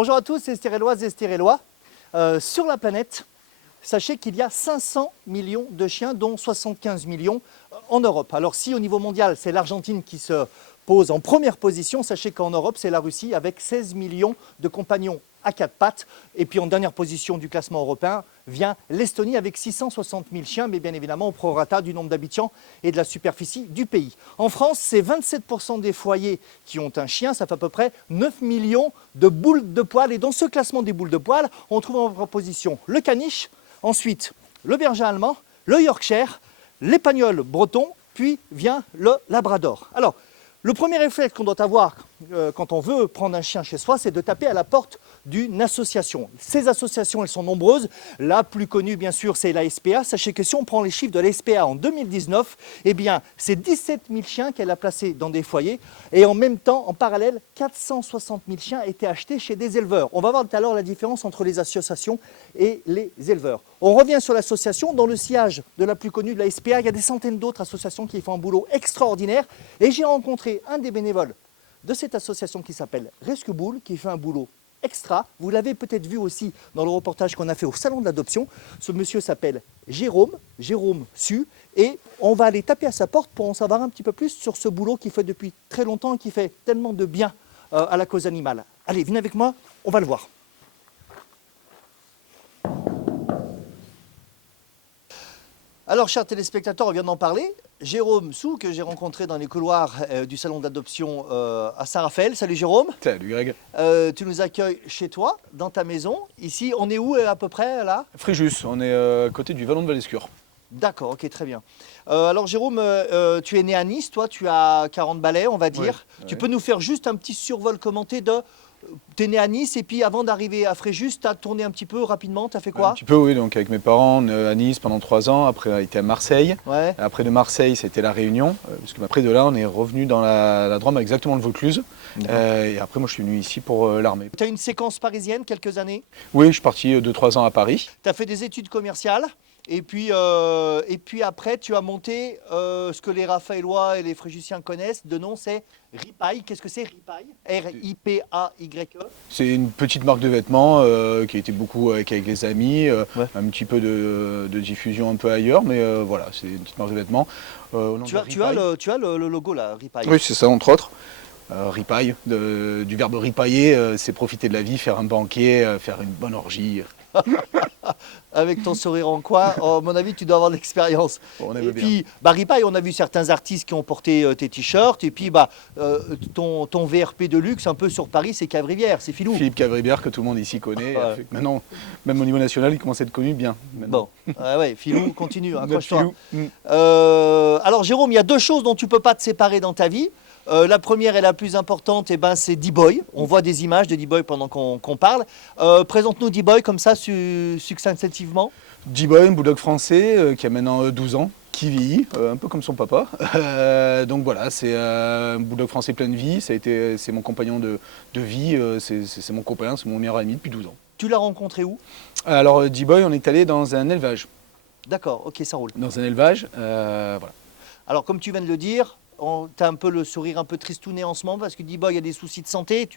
Bonjour à tous, c'est Stéréloises et Stérélois. Sur la planète, sachez qu'il y a 500 millions de chiens, dont 75 millions en Europe. Alors si au niveau mondial, c'est l'Argentine qui se pose en première position, sachez qu'en Europe, c'est la Russie avec 16 millions de compagnons à quatre pattes. Et puis en dernière position du classement européen vient l'Estonie avec 660 000 chiens, mais bien évidemment au prorata du nombre d'habitants et de la superficie du pays. En France, c'est 27% des foyers qui ont un chien, ça fait à peu près 9 millions de boules de poil. Et dans ce classement des boules de poil, on trouve en proposition le caniche, ensuite le berger allemand, le Yorkshire, l'épagnol breton, puis vient le labrador. Alors, le premier réflexe qu'on doit avoir quand on veut prendre un chien chez soi, c'est de taper à la porte d'une association. Ces associations, elles sont nombreuses. La plus connue, bien sûr, c'est la SPA. Sachez que si on prend les chiffres de la SPA en 2019, eh bien, c'est 17 000 chiens qu'elle a placés dans des foyers. Et en même temps, en parallèle, 460 000 chiens étaient achetés chez des éleveurs. On va voir tout à l'heure la différence entre les associations et les éleveurs. On revient sur l'association. Dans le sillage de la plus connue de la SPA, il y a des centaines d'autres associations qui font un boulot extraordinaire. Et j'ai rencontré un des bénévoles de cette association qui s'appelle Rescue Bull, qui fait un boulot extra. Vous l'avez peut-être vu aussi dans le reportage qu'on a fait au salon de l'adoption. Ce monsieur s'appelle Jérôme Su, et on va aller taper à sa porte pour en savoir un petit peu plus sur ce boulot qu'il fait depuis très longtemps et qui fait tellement de bien à la cause animale. Allez, venez avec moi, on va le voir. Alors, chers téléspectateurs, on vient d'en parler. Jérôme Su, que j'ai rencontré dans les couloirs du salon d'adoption à Saint-Raphaël. Salut Jérôme. Salut Greg. Tu nous accueilles chez toi, dans ta maison. Ici, on est où à peu près là? Fréjus, on est à côté du Vallon de Valescure. D'accord, ok, très bien. Alors Jérôme, tu es né à Nice, toi tu as 40 balais, on va dire. Oui, Tu oui. peux nous faire juste un petit survol commenté de... Tu es né à Nice et puis avant d'arriver à Fréjus, tu as tourné un petit peu rapidement, tu as fait quoi? Un petit peu, oui, donc avec mes parents, on est à Nice pendant 3 ans, après on a été à Marseille. Ouais. Après de Marseille, c'était la Réunion, parce que après de là, on est revenu dans la Drôme, exactement le Vaucluse. Et après, moi je suis venu ici pour l'armée. Tu as une séquence parisienne quelques années. Oui, je suis parti 2-3 ans à Paris. Tu as fait des études commerciales. Et puis après, tu as monté ce que les Raphaélois et les Fréjusiens connaissent. De nom, c'est Ripaille. Qu'est-ce que c'est Ripaille? R-I-P-A-Y-E. C'est une petite marque de vêtements qui a été beaucoup avec les amis, un petit peu de diffusion un peu ailleurs, mais voilà, c'est une petite marque de vêtements. Tu as le logo là, Ripaille. Oui, c'est ça, entre autres. Ripaille, du verbe ripailler, c'est profiter de la vie, faire un banquet, faire une bonne orgie. Avec ton sourire en coin, à mon avis, tu dois avoir de l'expérience. On aime Et bien. puis, Ripaille, on a vu certains artistes qui ont porté tes t-shirts. Et puis, ton VRP de luxe, un peu sur Paris, c'est Cave-Rivière, c'est Filou. Philippe Cavrivière, que tout le monde ici connaît. Ouais. Fait que maintenant, même au niveau national, il commence à être connu bien. Maintenant. Bon, ouais, Filou, continue, Notre accroche-toi. Philou. Alors, Jérôme, il y a deux choses dont tu ne peux pas te séparer dans ta vie. La première et la plus importante, c'est D-Boy. On voit des images de D-Boy pendant qu'on parle. Présente-nous D-Boy comme ça, succinctement. D-Boy, un bulldog français qui a maintenant 12 ans, qui vieillit, un peu comme son papa. Donc voilà, c'est un bulldog français plein de vie. C'est mon compagnon de vie, c'est mon copain, c'est mon meilleur ami depuis 12 ans. Tu l'as rencontré où? Alors D-Boy, on est allé dans un élevage. D'accord, ok, ça roule. Dans un élevage, voilà. Alors, comme tu viens de le dire, tu as un peu le sourire un peu tristouné en ce moment parce que D-Boy a des soucis de santé.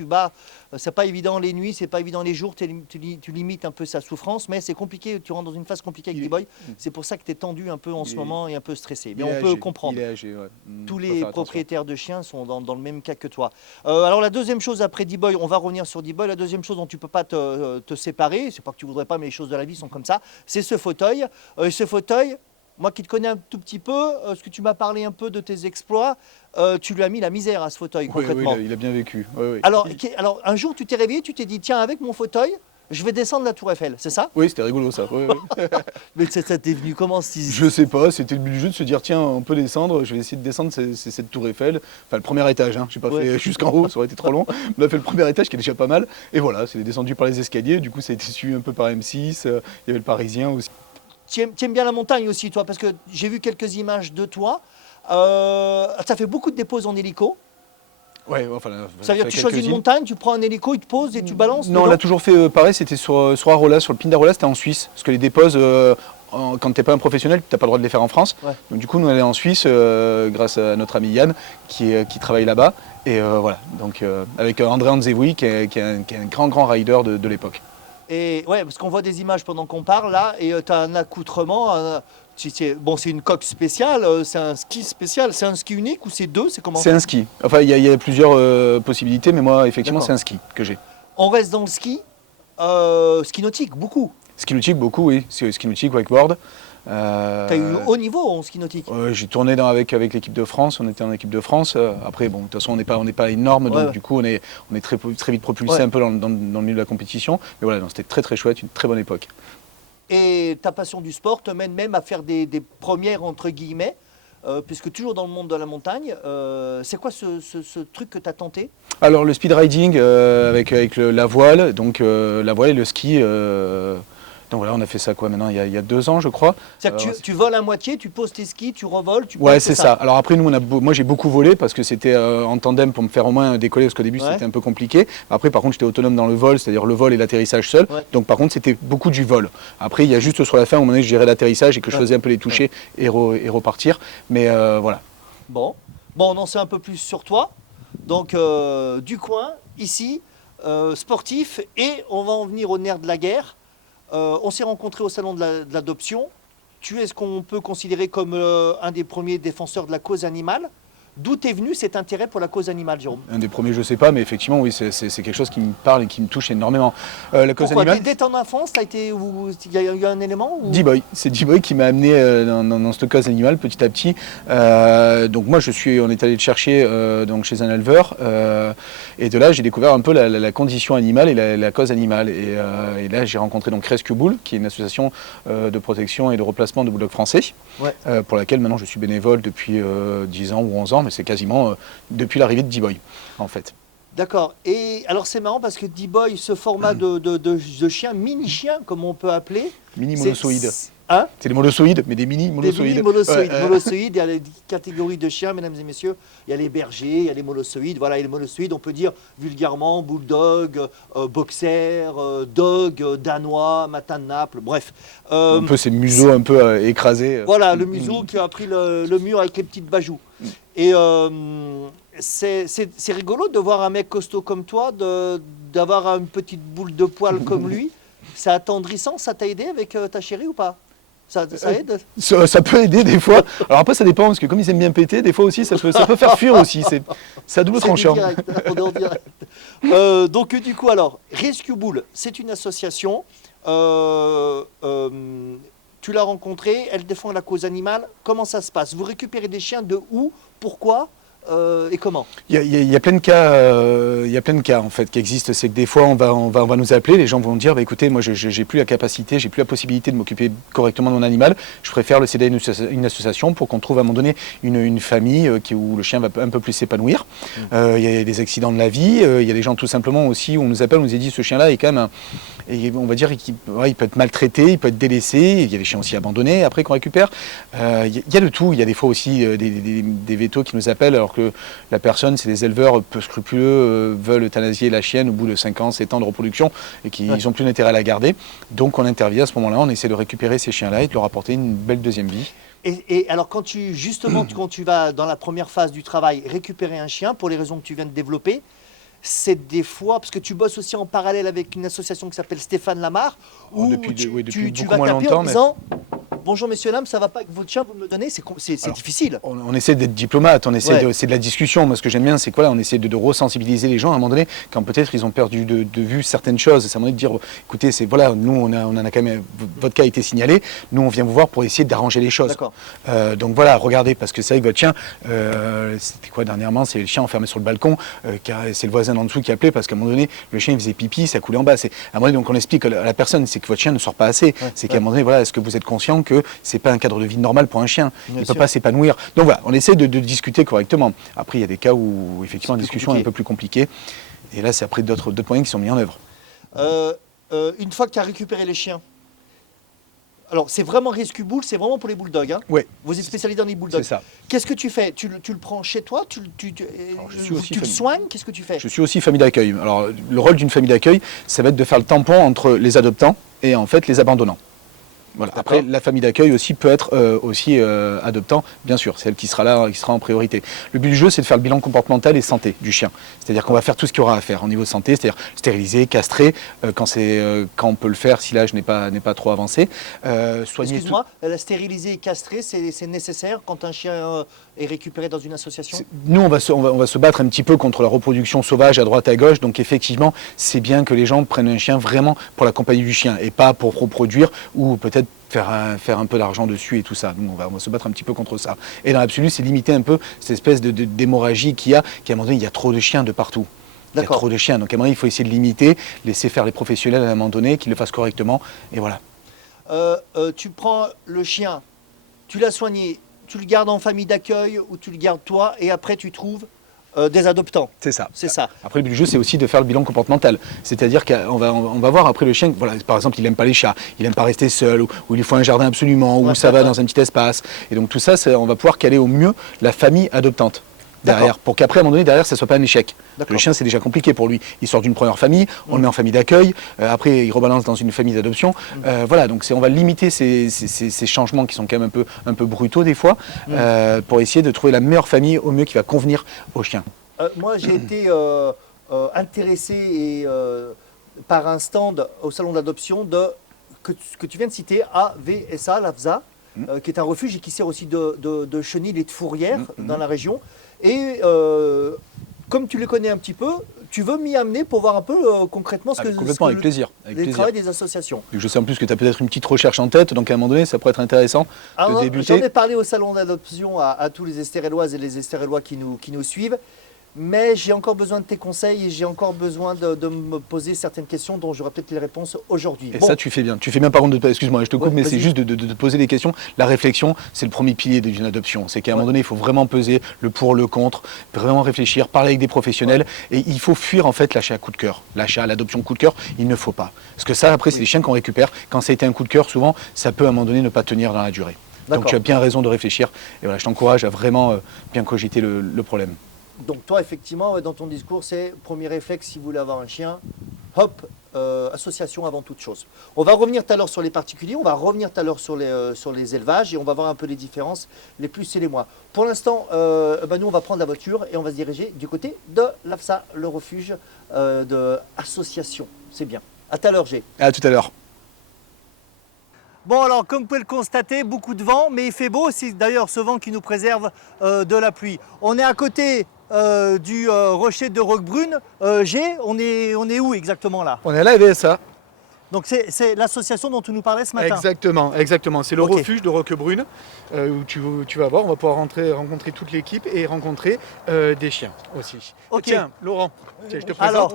C'est pas évident les nuits, c'est pas évident les jours. Tu limites un peu sa souffrance, mais c'est compliqué. Tu rentres dans une phase compliquée avec D-Boy. C'est pour ça que tu es tendu un peu en ce moment et un peu stressé. Mais on peut comprendre. Il est âgé, ouais. Tous les propriétaires de chiens sont dans le même cas que toi. Alors la deuxième chose après D-Boy, on va revenir sur D-Boy. La deuxième chose dont tu peux pas te séparer, c'est pas que tu voudrais pas, mais les choses de la vie sont comme ça. C'est ce fauteuil. Ce fauteuil. Moi qui te connais un tout petit peu, ce que tu m'as parlé un peu de tes exploits, tu lui as mis la misère à ce fauteuil concrètement. Oui, il a bien vécu. Oui. Alors un jour tu t'es réveillé, tu t'es dit tiens avec mon fauteuil, je vais descendre la Tour Eiffel, c'est ça? Oui, c'était rigolo ça. Oui. Mais ça t'est venu comment Je sais pas, c'était le but du jeu de se dire tiens on peut descendre, je vais essayer de descendre cette Tour Eiffel, enfin le premier étage, hein. J'ai pas fait jusqu'en haut, ça aurait été trop long, on a fait le premier étage qui est déjà pas mal, et voilà, c'est descendu par les escaliers, du coup ça a été suivi un peu par M6, il y avait le Parisien aussi. Tu aimes bien la montagne aussi, toi, parce que j'ai vu quelques images de toi. Ça fait beaucoup de déposes en hélico. Ouais, enfin, ça veut dire que tu choisis une montagne, tu prends un hélico, il te pose et tu balances. Non, on l'a toujours fait pareil, c'était sur Arola, sur le Pin d'Arola, c'était en Suisse. Parce que les déposes quand tu n'es pas un professionnel, tu n'as pas le droit de les faire en France. Ouais. Donc du coup, nous on est allés en Suisse grâce à notre ami Yann qui travaille là-bas. Et voilà, donc avec André Anzevoui qui est un grand rider de l'époque. Et ouais, parce qu'on voit des images pendant qu'on parle là, et tu as un accoutrement. Bon, c'est une coque spéciale, c'est un ski spécial, c'est un ski unique ou c'est deux, c'est comment? C'est un ski. Enfin, il y a plusieurs possibilités, mais moi, effectivement, D'accord. c'est un ski que j'ai. On reste dans le ski, ski nautique, beaucoup. Ski nautique, beaucoup, oui. Ski nautique, wakeboard. Tu as eu haut niveau en ski nautique? J'ai tourné avec l'équipe de France, on était en équipe de France. Après, bon, de toute façon, on n'est pas énorme, donc Ouais. du coup, on est très vite propulsé Ouais. un peu dans le milieu de la compétition. Mais voilà, c'était très chouette, une très bonne époque. Et ta passion du sport te mène même à faire des premières, entre guillemets, puisque toujours dans le monde de la montagne. C'est quoi ce truc que tu as tenté? Alors, le speed riding avec la voile, donc la voile et le ski. Donc voilà, on a fait ça quoi maintenant, il y a 2 ans, je crois. C'est-à-dire que tu voles à moitié, tu poses tes skis, tu revoles, tu Ouais, poses, c'est ça. Alors après, nous, moi, j'ai beaucoup volé parce que c'était en tandem pour me faire au moins décoller, parce qu'au début, Ouais. c'était un peu compliqué. Après, par contre, j'étais autonome dans le vol, c'est-à-dire le vol et l'atterrissage seul. Ouais. Donc, par contre, c'était beaucoup du vol. Après, il y a juste sur la fin, au moment donné, je gérais l'atterrissage et que je Ouais. faisais un peu les toucher et repartir. Mais voilà. Bon, on en sait un peu plus sur toi. Donc, du coin, ici, sportif, et on va en venir au nerf de la guerre. On s'est rencontrés au salon de l'adoption. Tu es ce qu'on peut considérer comme un des premiers défenseurs de la cause animale. D'où est venu cet intérêt pour la cause animale, Jérôme? Un des premiers, je sais pas, mais effectivement, oui, c'est quelque chose qui me parle et qui me touche énormément. La cause Pourquoi? animale. Dès ton enfance, il y a eu un élément ou... D-Boy, c'est D-Boy qui m'a amené dans cette cause animale petit à petit. Donc moi, on est allé le chercher donc chez un éleveur, et de là, j'ai découvert un peu la condition animale et la cause animale. Et là, j'ai rencontré donc Rescue Bull, qui est une association de protection et de replacement de bulldogs français, Ouais. pour laquelle maintenant je suis bénévole depuis 10 ans ou 11 ans, mais c'est quasiment depuis l'arrivée de D-Boy, en fait. D'accord. Et alors c'est marrant parce que D-Boy, ce format de chien, mini-chien, comme on peut appeler... Mini c'est- molossoïdes. Hein? C'est des molossoïdes, mais des mini Des molossoïdes. mini-molossoïdes. Ouais, Molossoïdes, il y a les catégories de chiens, mesdames et messieurs. Il y a les bergers, il y a les molossoïdes. Voilà, et les molossoïdes, on peut dire vulgairement bulldog, boxer, dog, danois, matin de Naples, bref. un peu ces museaux un peu écrasés. Voilà, le museau qui a pris le mur avec les petites bajous. Et c'est rigolo de voir un mec costaud comme toi, d'avoir une petite boule de poil comme lui. C'est attendrissant, ça t'a aidé avec ta chérie ou pas? Ça aide? Ça peut aider des fois. Alors après, ça dépend, parce que comme ils aiment bien péter, des fois aussi, ça peut faire fuir aussi. C'est à double C'est du tranchant. direct, on est en direct. Donc du coup, alors, Rescue Bull, c'est une association. Tu l'as rencontrée, elle défend la cause animale. Comment ça se passe? Vous récupérez des chiens de où? Pourquoi? Et comment? Il y a plein de cas, en fait, qui existent. C'est que des fois, on va nous appeler, les gens vont dire, bah, écoutez, moi, j'ai plus la capacité, j'ai plus la possibilité de m'occuper correctement de mon animal. Je préfère le céder à une association pour qu'on trouve à un moment donné une famille où le chien va un peu plus s'épanouir. Il y a des accidents de la vie, il y a des gens tout simplement aussi où on nous appelle, on nous a dit, ce chien-là est quand même, on va dire, il peut être maltraité, il peut être délaissé. Il y a des chiens aussi abandonnés après qu'on récupère. Il y a de tout. Il y a des fois aussi des vétos qui nous appellent alors que la personne, c'est des éleveurs peu scrupuleux, veulent euthanasier la chienne au bout de 5 ans, 7 ans de reproduction et qu'ils n'ont plus d'intérêt à la garder. Donc on intervient à ce moment-là, on essaie de récupérer ces chiens-là et de leur apporter une belle deuxième vie. Et alors quand quand tu vas dans la première phase du travail récupérer un chien, pour les raisons que tu viens de développer, c'est des fois, parce que tu bosses aussi en parallèle avec une association qui s'appelle Stéphane Lamar, où depuis tu beaucoup vas moins taper longtemps, en disant bonjour messieurs dames, ça va pas avec votre chien, vous me le donnez, c'est Alors, difficile. On essaie d'être diplomate, on essaie Ouais. c'est de la discussion. Moi, ce que j'aime bien, c'est quoi on essaie de resensibiliser les gens à un moment donné, quand peut-être ils ont perdu de vue certaines choses. C'est à un moment donné de dire, écoutez, nous, on en a quand même, votre cas a été signalé, nous, on vient vous voir pour essayer d'arranger les choses. D'accord. Donc voilà, regardez, parce que c'est vrai que votre chien, c'était quoi dernièrement, c'est le chien enfermé sur le balcon, c'est le voisin en dessous qui appelait parce qu'à un moment donné, le chien il faisait pipi, ça coulait en bas. À un moment donné, donc on explique à la personne, c'est que votre chien ne sort pas assez. C'est qu'à un moment donné, voilà, est-ce que vous êtes conscient que c'est pas un cadre de vie normal pour un chien? Il ne peut pas s'épanouir. Donc voilà, on essaie de discuter correctement. Après, il y a des cas où effectivement la discussion est un peu plus compliquée. Et là, c'est après d'autres moyens qui sont mis en œuvre. Une fois que tu as récupéré les chiens, alors c'est vraiment Rescue Bull, c'est vraiment pour les bulldogs. Hein? Ouais. Vous êtes spécialisé dans les bulldogs. C'est ça. Qu'est-ce que tu fais? Tu le prends chez toi? Tu le soignes? Qu'est-ce que tu fais? Je suis aussi famille d'accueil. Alors, le rôle d'une famille d'accueil, ça va être de faire le tampon entre les adoptants et en fait les abandonnants. Voilà. D'accord. Après, la famille d'accueil aussi peut être adoptant, bien sûr, c'est elle qui sera là, qui sera en priorité. Le but du jeu, c'est de faire le bilan comportemental et santé du chien. C'est-à-dire qu'on va faire tout ce qu'il y aura à faire au niveau santé, c'est-à-dire stériliser, castrer, quand on peut le faire, si l'âge n'est pas trop avancé. Soigner Excuse-moi, la stériliser et castrer, c'est nécessaire quand un chien est récupéré dans une association? Nous, on va se battre un petit peu contre la reproduction sauvage à droite à gauche. Donc effectivement, c'est bien que les gens prennent un chien vraiment pour la compagnie du chien et pas pour reproduire ou peut-être faire un peu d'argent dessus et tout ça. Nous, on va se battre un petit peu contre ça. Et dans l'absolu, c'est limiter un peu cette espèce d'hémorragie qu'il y a, qu'à un moment donné, il y a trop de chiens de partout. Il y a trop de chiens. Donc à un moment donné, il faut essayer de limiter, laisser faire les professionnels à un moment donné, qu'ils le fassent correctement. Et voilà. Tu prends le chien, tu l'as soigné, tu le gardes en famille d'accueil ou tu le gardes toi et après tu trouves des adoptants. C'est ça. C'est ça. Après, le but du jeu, c'est aussi de faire le bilan comportemental. C'est-à-dire qu'on va voir après le chien, voilà, par exemple, il n'aime pas les chats, il n'aime pas rester seul, ou il lui faut un jardin absolument, ou ça va dans un petit espace. Et donc tout ça, on va pouvoir caler au mieux la famille adoptante derrière, pour qu'après, à un moment donné, derrière, ça ne soit pas un échec. Le chien, c'est déjà compliqué pour lui. Il sort d'une première famille, on le met en famille d'accueil, après, il rebalance dans une famille d'adoption. Voilà, donc on va limiter ces changements qui sont quand même un peu brutaux des fois, pour essayer de trouver la meilleure famille au mieux qui va convenir au chien. Moi, j'ai été intéressé par un stand au salon d'adoption que tu viens de citer, AVSA, l'AVSA, qui est un refuge et qui sert aussi de chenil et de fourrière dans la région. Et comme tu les connais un petit peu, tu veux m'y amener pour voir un peu concrètement complètement, avec plaisir. Le travail des associations. Je sais en plus que tu as peut-être une petite recherche en tête, donc à un moment donné, ça pourrait être intéressant de débuter. J'en ai parlé au salon d'adoption à tous les Estéréloises et les Estérélois qui nous suivent. Mais j'ai encore besoin de tes conseils et j'ai encore besoin de me poser certaines questions dont j'aurai peut-être les réponses aujourd'hui. Et ça, tu fais bien. Tu fais bien par contre, excuse-moi, je te coupe, mais c'est juste de poser des questions. La réflexion, c'est le premier pilier d'une adoption. C'est qu'à un moment donné, il faut vraiment peser le pour, le contre, vraiment réfléchir, parler avec des professionnels. Et il faut fuir en fait l'achat à coup de cœur. L'achat, l'adoption coup de cœur, il ne faut pas. Parce que ça, après, c'est des chiens qu'on récupère. Quand ça a été un coup de cœur, souvent, ça peut à un moment donné ne pas tenir dans la durée. Donc tu as bien raison de réfléchir. Et voilà, je t'encourage à vraiment bien cogiter le problème. Donc toi, effectivement, dans ton discours, c'est premier réflexe si vous voulez avoir un chien, hop, association avant toute chose. On va revenir tout à l'heure sur les particuliers, on va revenir tout à l'heure sur les élevages et on va voir un peu les différences, les plus et les moins. Pour l'instant, nous, on va prendre la voiture et on va se diriger du côté de l'AVSA, le refuge de association. C'est bien. À tout à l'heure, G. À tout à l'heure. Bon alors, comme vous pouvez le constater, beaucoup de vent, mais il fait beau, c'est d'ailleurs ce vent qui nous préserve de la pluie. On est à côté du rocher de Roquebrune. G, on est où exactement là? On est à la VSA. Donc c'est l'association dont tu nous parlais ce matin? Exactement. C'est le refuge de Roquebrune où tu vas voir, on va pouvoir rencontrer toute l'équipe et rencontrer des chiens aussi. Ok. Tiens, Laurent, je te présente. Alors,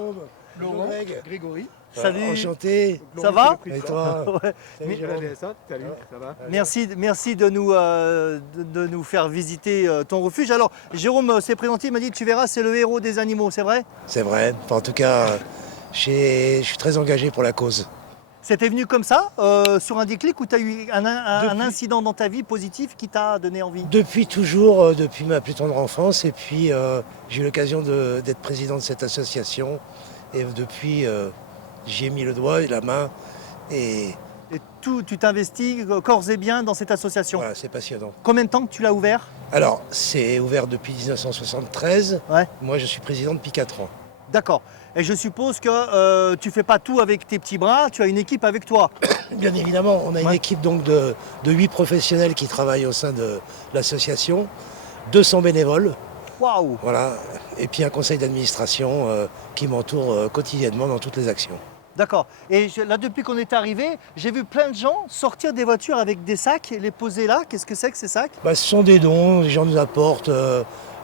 Laurent, Grégory. Salut. Enchanté. Ça va? Et toi? Ouais. Salut, à la VSA. Salut, ça va? Merci de nous faire visiter ton refuge. Alors, Jérôme s'est présenté, il m'a dit, tu verras, c'est le héros des animaux, c'est vrai? C'est vrai. Enfin, en tout cas, je suis très engagé pour la cause. C'était venu comme ça, sur un déclic, ou tu as eu un incident dans ta vie positif qui t'a donné envie? Depuis toujours, depuis ma plus tendre enfance. Et puis, j'ai eu l'occasion d'être président de cette association. Et depuis, j'y ai mis le doigt et la main. Et tu t'investis corps et bien dans cette association. voilà, c'est passionnant. Combien de temps que tu l'as ouvert? Alors, c'est ouvert depuis 1973. Ouais. Moi, je suis président depuis 4 ans. D'accord. Et je suppose que tu fais pas tout avec tes petits bras, tu as une équipe avec toi. Bien évidemment, on a une équipe donc de 8 professionnels qui travaillent au sein de l'association, 200 bénévoles. Waouh! Voilà. Et puis un conseil d'administration qui m'entoure quotidiennement dans toutes les actions. D'accord. Et là, depuis qu'on est arrivé, j'ai vu plein de gens sortir des voitures avec des sacs et les poser là. Qu'est-ce que c'est que ces sacs? Ce sont des dons, les gens nous apportent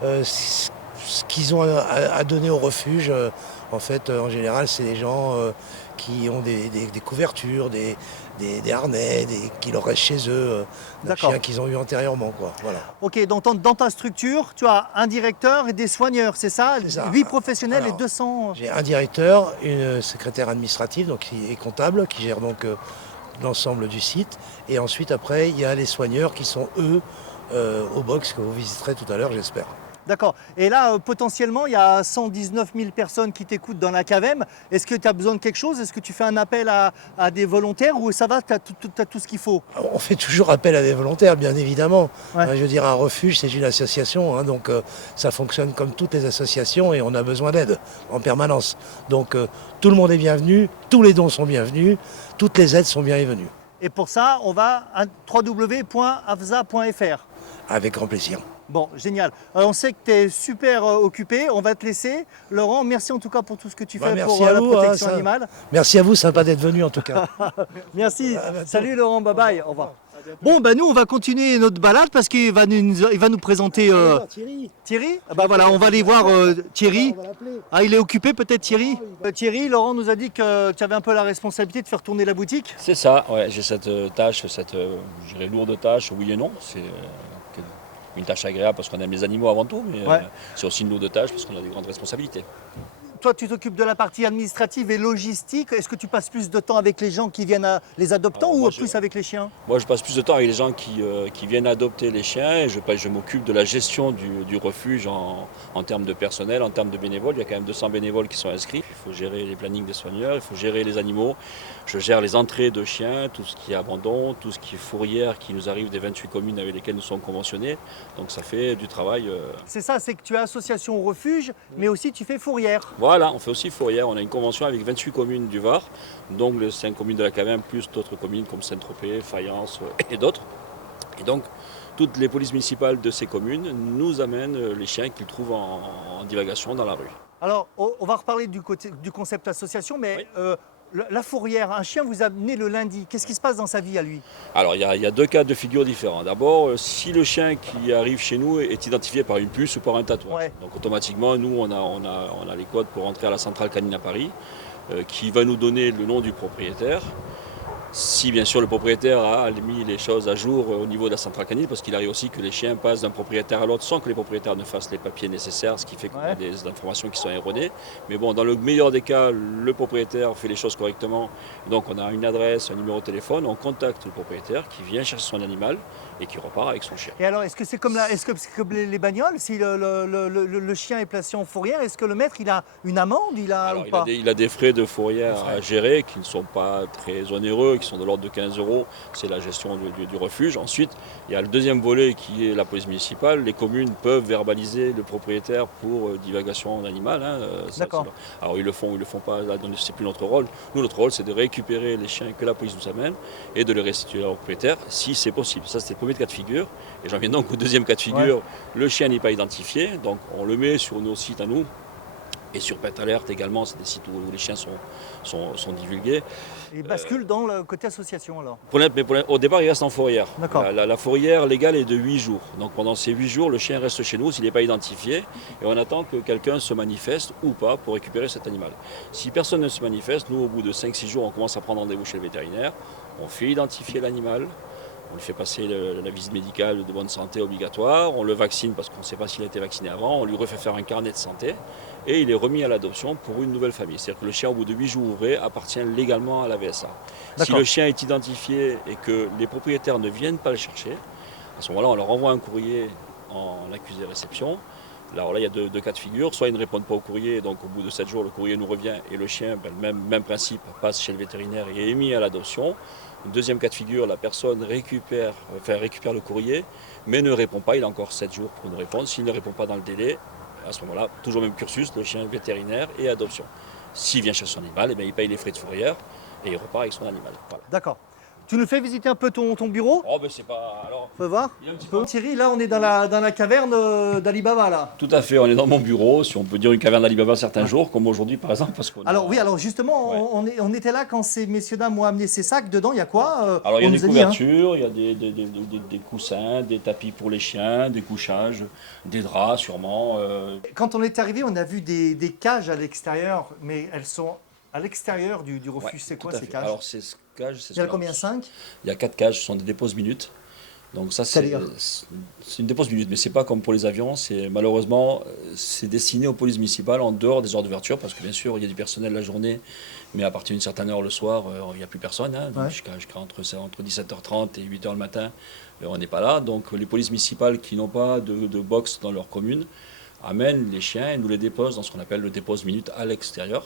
ce qu'ils ont à donner au refuge. En fait, en général, c'est des gens qui ont des couvertures, des harnais, qui leur restent chez eux, des chiens qu'ils ont eu antérieurement, quoi. Voilà. Ok, donc dans ta structure, tu as un directeur et des soigneurs, c'est ça? C'est ça. 8 professionnels Alors, et 200... J'ai un directeur, une secrétaire administrative donc, et comptable qui gère donc l'ensemble du site. Et ensuite, après, il y a les soigneurs qui sont, eux, au box que vous visiterez tout à l'heure, j'espère. D'accord. Et là, potentiellement, il y a 119 000 personnes qui t'écoutent dans la CAVEM. Est-ce que tu as besoin de quelque chose? Est-ce que tu fais un appel à des volontaires ou ça va, tu as tout ce qu'il faut? On fait toujours appel à des volontaires, bien évidemment. Ouais. Je veux dire, un refuge, c'est une association, hein, donc ça fonctionne comme toutes les associations et on a besoin d'aide en permanence. Donc tout le monde est bienvenu, tous les dons sont bienvenus, toutes les aides sont bienvenues. Et pour ça, on va à www.afza.fr. Avec grand plaisir. Bon, génial. On sait que tu es super occupé. On va te laisser. Laurent, merci en tout cas pour tout ce que tu fais Merci pour à la vous, protection ça- animale. Merci à vous, sympa d'être venu en tout cas. Merci. À bientôt. Salut Laurent, bye bye. Au revoir. Bon, bah nous, on va continuer notre balade parce qu'il va nous présenter Thierry, Thierry. Ah bah voilà, on va aller voir Thierry. on va l'appeler. Ah, il est occupé peut-être Thierry. Thierry, Laurent nous a dit que tu avais un peu la responsabilité de faire tourner la boutique. C'est ça, ouais, j'ai cette tâche, je dirais lourde tâche, oui et non. C'est une tâche agréable parce qu'on aime les animaux avant tout, mais Ouais. c'est aussi une lourde tâche parce qu'on a des grandes responsabilités. Toi, tu t'occupes de la partie administrative et logistique. Est-ce que tu passes plus de temps avec les gens qui viennent les adoptants Alors, ou moi, plus avec les chiens? Moi, je passe plus de temps avec les gens qui viennent adopter les chiens et je m'occupe de la gestion du refuge en termes de personnel, en termes de bénévoles. Il y a quand même 200 bénévoles qui sont inscrits. Il faut gérer les plannings des soigneurs, il faut gérer les animaux. Je gère les entrées de chiens, tout ce qui est abandon, tout ce qui est fourrière qui nous arrive des 28 communes avec lesquelles nous sommes conventionnés. Donc ça fait du travail. C'est ça, c'est que tu as association au refuge, mais aussi tu fais fourrière. Voilà, on fait aussi fourrière. On a une convention avec 28 communes du Var, donc les 5 communes de la CAVEM, plus d'autres communes comme Saint-Tropez, Fayence et d'autres. Et donc, toutes les polices municipales de ces communes nous amènent les chiens qu'ils trouvent en divagation dans la rue. Alors, on va reparler du concept association, mais Oui. la fourrière, un chien vous a amené le lundi. Qu'est-ce qui se passe dans sa vie à lui? Alors, il y a deux cas de figure différents. D'abord, si le chien qui arrive chez nous est identifié par une puce ou par un tatouage. Ouais. Donc, automatiquement, nous, on a les codes pour entrer à la centrale canine à Paris, qui va nous donner le nom du propriétaire. Si bien sûr le propriétaire a mis les choses à jour au niveau de la centrale canine, parce qu'il arrive aussi que les chiens passent d'un propriétaire à l'autre sans que les propriétaires ne fassent les papiers nécessaires, ce qui fait qu'on a des informations qui sont erronées. Mais bon, dans le meilleur des cas, le propriétaire fait les choses correctement. Donc on a une adresse, un numéro de téléphone, on contacte le propriétaire qui vient chercher son animal et qui repart avec son chien. Et alors, est-ce que c'est comme, les bagnoles? Si le chien est placé en fourrière, est-ce que le maître, il a une amende Alors, ou pas? il a des frais de fourrière à gérer qui ne sont pas très onéreux, qui sont de l'ordre de 15 €. C'est la gestion du refuge. Ensuite, il y a le deuxième volet qui est la police municipale. Les communes peuvent verbaliser le propriétaire pour divagation animale. D'accord. Alors ils le font ou ils le font pas. Là, c'est plus notre rôle. Nous, notre rôle, c'est de récupérer les chiens que la police nous amène et de les restituer au propriétaire si c'est possible. Ça, c'était le premier cas de figure. Et j'en viens donc au deuxième cas de figure. Le chien n'est pas identifié, donc on le met sur nos sites à nous. Et sur Pet Alert également, c'est des sites où les chiens sont divulgués. Il bascule dans le côté association alors. Au départ, il reste en fourrière. D'accord. La fourrière légale est de 8 jours. Donc pendant ces 8 jours, le chien reste chez nous s'il n'est pas identifié. Et on attend que quelqu'un se manifeste ou pas pour récupérer cet animal. Si personne ne se manifeste, nous, au bout de 5-6 jours, on commence à prendre rendez-vous chez le vétérinaire. On fait identifier l'animal. On lui fait passer la visite médicale de bonne santé obligatoire, on le vaccine parce qu'on ne sait pas s'il a été vacciné avant, on lui refait faire un carnet de santé et il est remis à l'adoption pour une nouvelle famille. C'est-à-dire que le chien, au bout de 8 jours ouvrés, appartient légalement à la VSA. Si D'accord. le chien est identifié et que les propriétaires ne viennent pas le chercher, à ce moment-là, on leur envoie un courrier en accusé réception. Alors là, il y a deux cas de figure. Soit ils ne répondent pas au courrier, donc au bout de 7 jours, le courrier nous revient et le chien, même principe, passe chez le vétérinaire et est mis à l'adoption. Deuxième cas de figure, la personne récupère le courrier, mais ne répond pas. Il a encore 7 jours pour nous répondre. S'il ne répond pas dans le délai, à ce moment-là, toujours le même cursus, le chien vétérinaire et adoption. S'il vient chercher son animal, eh bien, il paye les frais de fourrière et il repart avec son animal. Voilà. D'accord. Tu nous fais visiter un peu ton bureau? Oh, ben c'est pas. Alors, On peut voir? il y a un petit peu. Thierry, là on est dans la caverne d'Alibaba là. Tout à fait, on est dans mon bureau, si on peut dire une caverne d'Alibaba certains jours, comme aujourd'hui par exemple. Parce qu'on Alors oui, alors justement, Ouais. on était là quand ces messieurs dames m'ont amené ces sacs. Dedans, il y a quoi? Alors il y a On des nous a dit, hein. couvertures, il y a des coussins, des tapis pour les chiens, des couchages, des draps sûrement. Quand on est arrivé, on a vu des cages à l'extérieur, mais elles sont à l'extérieur du refuge. Ouais, C'est tout quoi à ces fait. cages? Alors ces cages, Il y en a combien? 5? Il y a 4 cages, ce sont des déposes minutes. Donc ça C'est-à-dire c'est une dépose minute, mais c'est pas comme pour les avions. C'est malheureusement c'est destiné aux polices municipales en dehors des heures d'ouverture parce que bien sûr il y a du personnel la journée, mais à partir d'une certaine heure le soir il n'y a plus personne. Donc Ouais. jusqu'à entre 17h30 et 8h le matin, on n'est pas là. Donc les polices municipales qui n'ont pas de box dans leur commune amène les chiens et nous les dépose dans ce qu'on appelle le dépose minute à l'extérieur.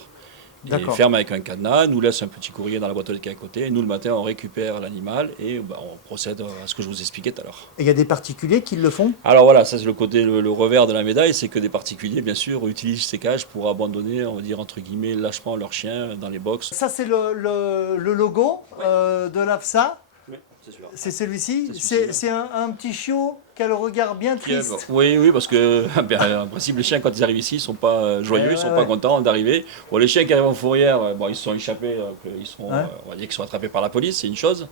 Et D'accord. ferme avec un cadenas, nous laisse un petit courrier dans la boîte aux lettres qui est à côté. Et nous, le matin, on récupère l'animal et on procède à ce que je vous expliquais tout à l'heure. Et il y a des particuliers qui le font? Alors voilà, ça c'est le côté, le revers de la médaille, c'est que des particuliers, bien sûr, utilisent ces cages pour abandonner, on va dire, entre guillemets, lâchement leurs chiens dans les box. Ça, c'est le logo de l'AFSA. Oui, c'est sûr. C'est celui-ci. C'est celui-ci, C'est un petit chiot qui a le regard bien triste. Oui, parce que en principe, les chiens, quand ils arrivent ici, ils ne sont pas joyeux, ils ne sont pas contents d'arriver. Bon, les chiens qui arrivent en fourrière, ils se sont échappés, ils sont, on va dire qu'ils sont attrapés par la police, c'est une chose.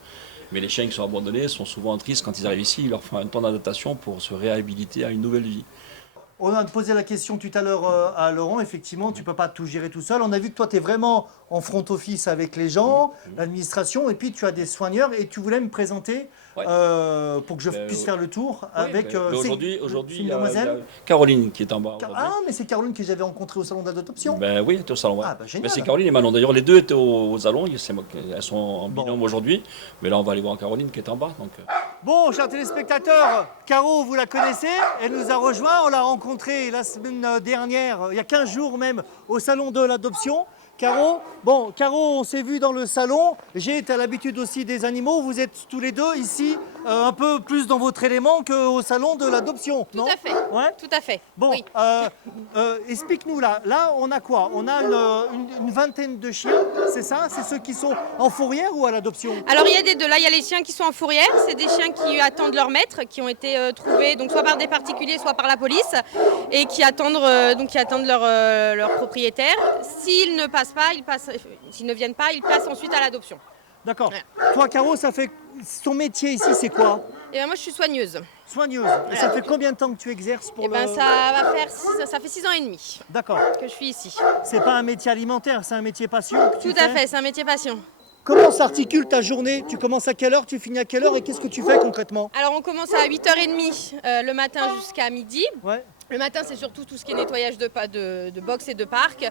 Mais les chiens qui sont abandonnés sont souvent tristes quand ils arrivent ici. Il leur faut un temps d'adaptation pour se réhabiliter à une nouvelle vie. On a posé la question tout à l'heure à Laurent. Effectivement, tu ne peux pas tout gérer tout seul. On a vu que toi, tu es vraiment en front office avec les gens, l'administration, et puis tu as des soigneurs. Et tu voulais me présenter pour que je puisse faire le tour avec Aujourd'hui, c'est il une y a demoiselle Caroline qui est en bas. Ah, mais c'est Caroline que j'avais rencontrée au salon d'adoption. Ben oui, elle était au salon. Ouais. Ah, bah, génial. Mais c'est Caroline et Manon. D'ailleurs, les deux étaient au salon. Elles sont en binôme aujourd'hui. Mais là, on va aller voir Caroline qui est en bas. Donc, Bon, chers téléspectateurs, Caro, vous la connaissez, elle nous a rejoint, on l'a rencontrée la semaine dernière, il y a 15 jours même, au salon de l'adoption. Caro, on s'est vu dans le salon, j'ai l'habitude aussi des animaux, vous êtes tous les deux ici, un peu plus dans votre élément qu'au salon de l'adoption, non? Tout à fait. Ouais. Tout à fait. Bon, Oui. explique-nous là, on a quoi? On a une vingtaine de chiens, c'est ça? C'est ceux qui sont en fourrière ou à l'adoption? Alors il y a des deux. Là, il y a les chiens qui sont en fourrière. C'est des chiens qui attendent leur maître, qui ont été trouvés donc soit par des particuliers, soit par la police, et qui attendent leur propriétaire. S'ils ne passent pas, s'ils ne viennent pas, ils passent ensuite à l'adoption. D'accord. Ouais. Toi, Caro, ça fait ton métier ici, c'est quoi? Et ben moi, je suis soigneuse. Soigneuse. Et ça fait combien de temps que tu exerces pour Et ben ça fait 6 ans et demi D'accord. que je suis ici. C'est pas un métier alimentaire, c'est un métier passion que tu Tout à fais. fait. C'est un métier passion. Comment s'articule ta journée? Tu commences à quelle heure? Tu finis à quelle heure? Et qu'est-ce que tu fais concrètement? Alors on commence à 8h30 le matin jusqu'à midi. Ouais. Le matin, c'est surtout tout ce qui est nettoyage de box et de parc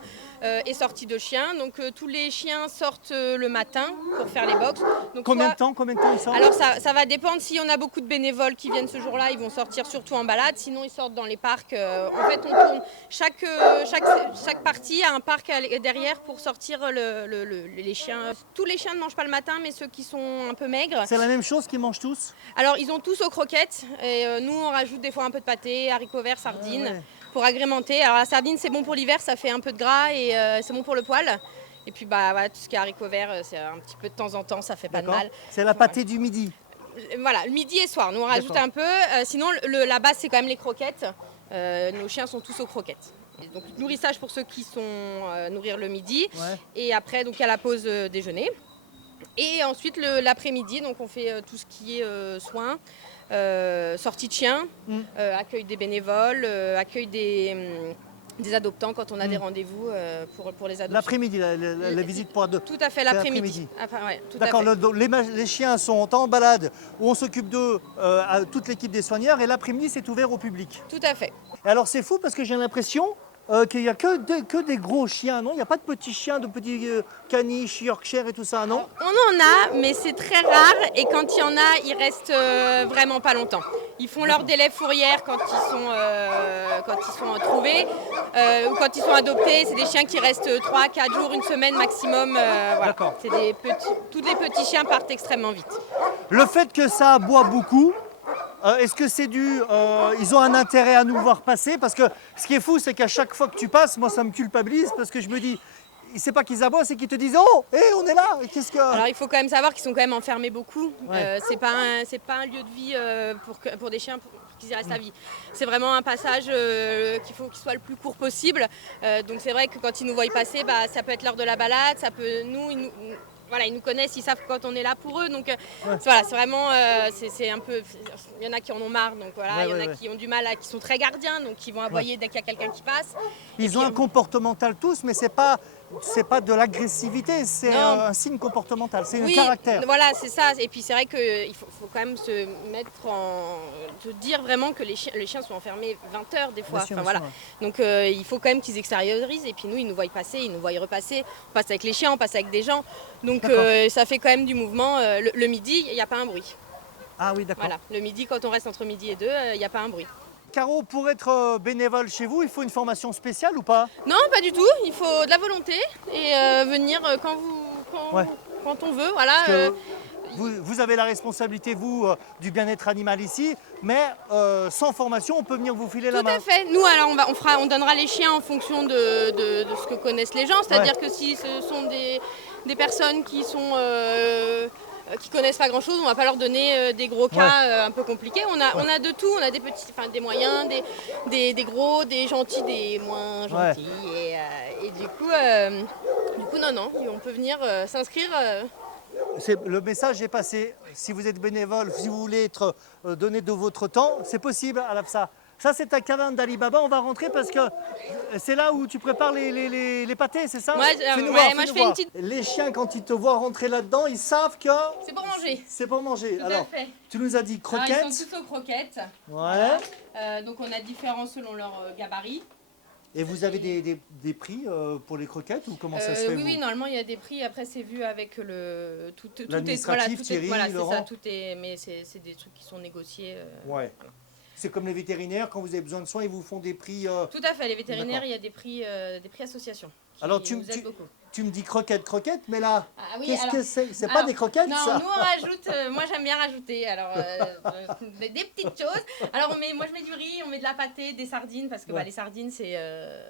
et sortie de chiens. Donc tous les chiens sortent le matin pour faire les box. Donc, Combien de temps ils sortent? Alors ça va dépendre. Si on a beaucoup de bénévoles qui viennent ce jour-là, ils vont sortir surtout en balade. Sinon, ils sortent dans les parcs. En fait, on tourne. Chaque partie a un parc derrière pour sortir les chiens. Tous les chiens ne mangent pas le matin, mais ceux qui sont un peu maigres. C'est la même chose qu'ils mangent tous? Alors, ils ont tous aux croquettes. Et nous, on rajoute des fois un peu de pâté, haricots verts, sardines. Pour agrémenter. Alors la sardine c'est bon pour l'hiver, ça fait un peu de gras et c'est bon pour le poil. Et puis voilà, tout ce qui est haricots verts, c'est un petit peu de temps en temps, ça fait pas de mal. C'est la pâtée du midi. Voilà, le midi et soir, nous on rajoute un peu. Sinon la base c'est quand même les croquettes. Nos chiens sont tous aux croquettes. Et donc nourrissage pour ceux qui sont nourrir le midi. Ouais. Et après donc il y a la pause déjeuner. Et ensuite l'après-midi, donc on fait tout ce qui est soins. Sortie de chiens, accueil des bénévoles, accueil des adoptants quand on a des rendez-vous pour les adoptions. L'après-midi, la visite pour adopter. Tout à fait, l'après-midi. D'accord, les chiens sont en balade où on s'occupe d'eux, toute l'équipe des soigneurs, et l'après-midi c'est ouvert au public. Tout à fait. Et alors c'est fou parce que j'ai l'impression qu'il n'y a que des gros chiens, non? Il n'y a pas de petits chiens, de petits caniches, Yorkshire et tout ça, non? On en a, mais c'est très rare. Et quand il y en a, ils restent vraiment pas longtemps. Ils font leur délai fourrière quand ils sont trouvés ou quand ils sont adoptés. C'est des chiens qui restent 3-4 jours, une semaine maximum. Voilà. Tous les petits chiens partent extrêmement vite. Le fait que ça aboie beaucoup, est-ce que c'est dû, ils ont un intérêt à nous voir passer? Parce que ce qui est fou, c'est qu'à chaque fois que tu passes, moi ça me culpabilise parce que je me dis, c'est pas qu'ils aboient, c'est qu'ils te disent oh, on est là. Qu'est-ce que... Alors il faut quand même savoir qu'ils sont quand même enfermés beaucoup. Ouais. C'est pas un lieu de vie pour des chiens pour qu'ils y restent à vie. C'est vraiment un passage qu'il faut qu'il soit le plus court possible. Donc c'est vrai que quand ils nous voient passer, ça peut être l'heure de la balade, ça peut voilà, ils nous connaissent, ils savent quand on est là pour eux. Donc voilà, c'est vraiment, c'est un peu. Il y en a qui en ont marre, donc voilà. Il y en a qui ont du mal, qui sont très gardiens, donc qui vont aboyer dès qu'il y a quelqu'un qui passe. Ils ont un comportemental tous, mais c'est pas de l'agressivité, c'est un signe comportemental, c'est un caractère. Voilà, c'est ça. Et puis c'est vrai qu'il faut quand même se dire vraiment que les chiens sont enfermés 20 heures des fois. Bien sûr, voilà. Donc il faut quand même qu'ils extériorisent. Et puis nous, ils nous voient passer, ils nous voient repasser. On passe avec les chiens, on passe avec des gens. Donc ça fait quand même du mouvement. Le midi, il n'y a pas un bruit. Ah oui, d'accord. Voilà. Le midi, quand on reste entre midi et 2, il n'y a pas un bruit. Caro, pour être bénévole chez vous, il faut une formation spéciale ou pas? Non, pas du tout. Il faut de la volonté et venir Ouais. quand on veut. Voilà. Parce que vous avez la responsabilité, vous, du bien-être animal ici, mais sans formation, on peut venir vous filer la Tout main. à fait. Nous, alors, on donnera les chiens en fonction de ce que connaissent les gens. C'est-à-dire que si ce sont des personnes qui connaissent pas grand-chose, on va pas leur donner des gros cas un peu compliqués. On a de tout. On a des petits, enfin des moyens, des gros, des gentils, des moins gentils. Et du coup, non. On peut venir s'inscrire. Le message est passé. Si vous êtes bénévole, si vous voulez être donné de votre temps, c'est possible à l'AFSA. Ça, c'est ta caverne d'Alibaba. On va rentrer parce que c'est là où tu prépares les pâtés, c'est ça? Moi, Fais-nous moi, voir, je fais-nous fais une voir. petite. Les chiens, quand ils te voient rentrer là-dedans, ils savent que C'est pour manger. c'est pour manger. Tout Alors, à fait. tu nous as dit Alors, croquettes. ils sont tous aux croquettes. Ouais. Donc on a différents selon leur gabarit. Et vous avez des prix pour les croquettes ou comment ça se fait? Oui, normalement il y a des prix. Après c'est vu avec le tout est L'administratif, Thierry, c'est Laurent. ça, mais c'est des trucs qui sont négociés. Ouais. C'est comme les vétérinaires, quand vous avez besoin de soins, ils vous font des prix. Tout à fait, les vétérinaires, D'accord. il y a des prix associations. Qui Alors nous aident beaucoup. tu me dis croquettes, mais là, Ah oui, qu'est-ce alors- que c'est? C'est pas alors, des croquettes, Non, ça? nous on rajoute, moi j'aime bien rajouter, alors des petites choses. Alors moi je mets du riz, on met de la pâtée, des sardines, parce que Ouais. les sardines c'est...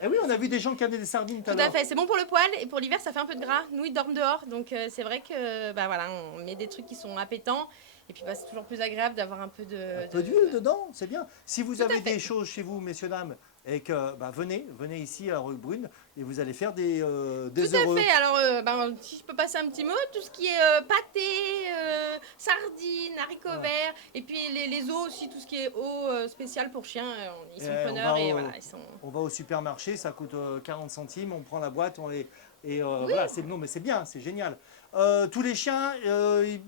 Eh oui, on a vu des gens qui amenaient des sardines tout à Tout à l'heure. fait, c'est bon pour le poil et pour l'hiver ça fait un peu de gras. Nous ils dorment dehors, donc c'est vrai que voilà, on met des trucs qui sont appétants. Et puis c'est toujours plus agréable d'avoir un peu Un peu d'huile dedans, c'est bien. Si vous avez fait. des choses chez vous, messieurs, dames, et que venez ici à Roquebrune et vous allez faire des Tout heureux. à fait, alors si je peux passer un petit mot, tout ce qui est pâté, sardines, haricots verts, et puis les os aussi, tout ce qui est eau spéciale pour chiens, ils sont on preneurs va et au- voilà, ils sont... On va au supermarché, ça coûte 40 centimes, on prend la boîte, voilà, non mais c'est bien, c'est génial. Tous les chiens,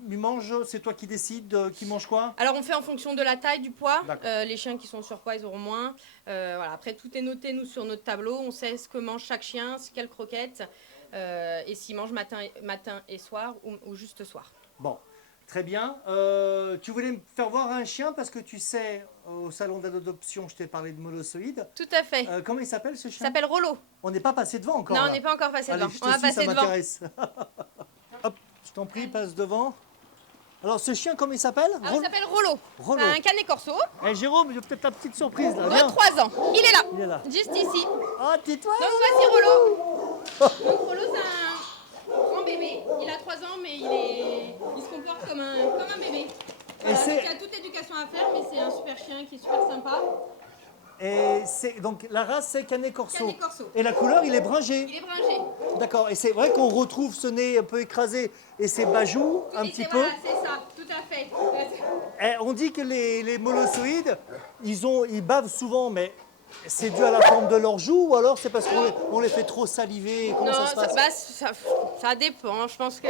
ils mangent, c'est toi qui décides qui mange quoi? Alors on fait en fonction de la taille, du poids. D'accord. Les chiens qui sont surpoids, ils auront moins. Voilà. Après tout est noté nous sur notre tableau. On sait ce que mange chaque chien, quelle croquette, et s'il mange matin et soir ou juste soir. Bon, très bien. Tu voulais me faire voir un chien parce que tu sais, au salon d'adoption, je t'ai parlé de molossoïde. Tout à fait. Comment il s'appelle ce Il chien? s'appelle Rollo. On n'est pas passé devant encore. Non, là. on n'est pas encore passé Allez, devant. je On va te suis, ça passer devant. m'intéresse. Hop, je t'en prie, passe devant. Alors ce chien, comment il s'appelle? Alors, il s'appelle Rollo. Rollo. C'est un canet corso. Eh, Jérôme, il y a peut-être ta petite surprise là. Viens. 3 ans. Il est là. Il est là. Juste ici. Oh, tais-toi. Donc voici Rollo. Donc Rollo c'est un grand bébé. Il a 3 ans mais il se comporte comme un bébé. Voilà, c'est- donc il y a toute l'éducation à faire mais c'est un super chien qui est super sympa. Et donc la race, c'est Canet Corso. Canet Corso. Et la couleur, il est bringé. Il est bringé. D'accord. Et c'est vrai qu'on retrouve ce nez un peu écrasé et ses bajoux un Et petit c'est- peu. Voilà, c'est ça, tout à fait. Eh, on dit que les molossoïdes, ils bavent souvent, mais c'est dû à la forme de leurs joues ou alors c'est parce qu'on les fait trop saliver? Comment Non, ça se passe? ça dépend. Je pense que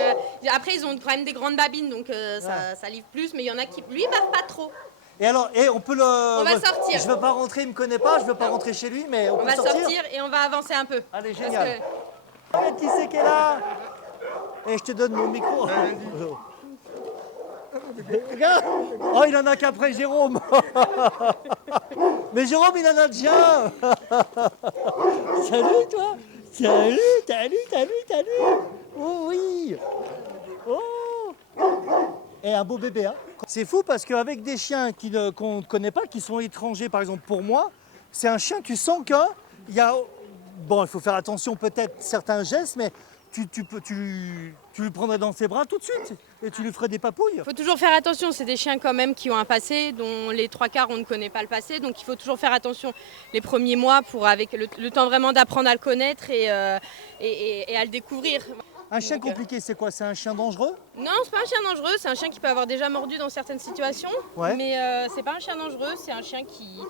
après ils ont quand même des grandes babines donc ça livre plus, mais il y en a qui lui bavent pas trop. Et alors, on peut le. On va sortir. Je veux pas rentrer, il me connaît pas, je veux pas rentrer chez lui, mais on On peut va sortir. sortir et on va avancer un peu. Allez, Parce génial. que- Regarde qui c'est qui est là. Et je te donne mon micro. Regarde. Oh, il en a qu'après Jérôme. Mais Jérôme, il en a déjà. Salut toi. Salut. Oh oui. Oh. Et un beau bébé, hein. C'est fou parce qu'avec des chiens qu'on ne connaît pas, qui sont étrangers, par exemple pour moi, c'est un chien, tu sens qu'il y a... Bon, il faut faire attention peut-être certains gestes, mais tu le prendrais dans ses bras tout de suite et tu lui ferais des papouilles. Il faut toujours faire attention, c'est des chiens quand même qui ont un passé, dont les 3/4 on ne connaît pas le passé, donc il faut toujours faire attention les premiers mois pour avec le temps vraiment d'apprendre à le connaître et à le découvrir. Un chien compliqué, c'est quoi? C'est un chien dangereux? Non, c'est pas un chien dangereux, c'est un chien qui peut avoir déjà mordu dans certaines situations, Ouais. mais c'est pas un chien dangereux, c'est un chien qu'il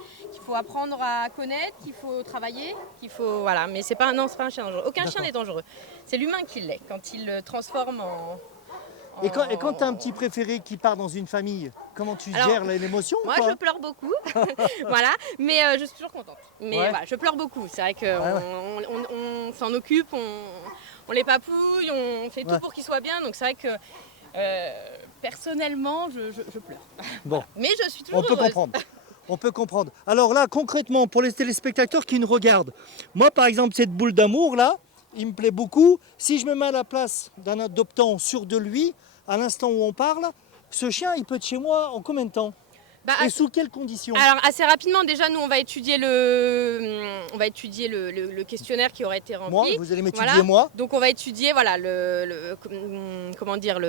faut apprendre à connaître, qu'il faut travailler, voilà, mais c'est pas un chien dangereux. Aucun chien n'est dangereux. C'est l'humain qui l'est quand il le transforme en... Et quand tu as un petit préféré qui part dans une famille, comment tu Alors, gères l'émotion? ou Moi, pas je pleure beaucoup, voilà, mais je suis toujours contente. Mais Ouais. voilà, je pleure beaucoup. C'est vrai qu'on Ouais. on s'en occupe, on les papouille, on fait tout Ouais. pour qu'ils soient bien. Donc c'est vrai que personnellement, je pleure. Bon, Mais je suis toujours on peut heureuse. comprendre. On peut comprendre. Alors là, concrètement, pour les téléspectateurs qui nous regardent, moi par exemple, cette boule d'amour là, il me plaît beaucoup. Si je me mets à la place d'un adoptant sûr de lui, à l'instant où on parle, ce chien, il peut être chez moi en combien de temps? Et sous quelles conditions? Alors assez rapidement, déjà nous on va étudier le questionnaire qui aurait été rempli. Moi, vous allez m'étudier moi. Donc on va étudier voilà comment dire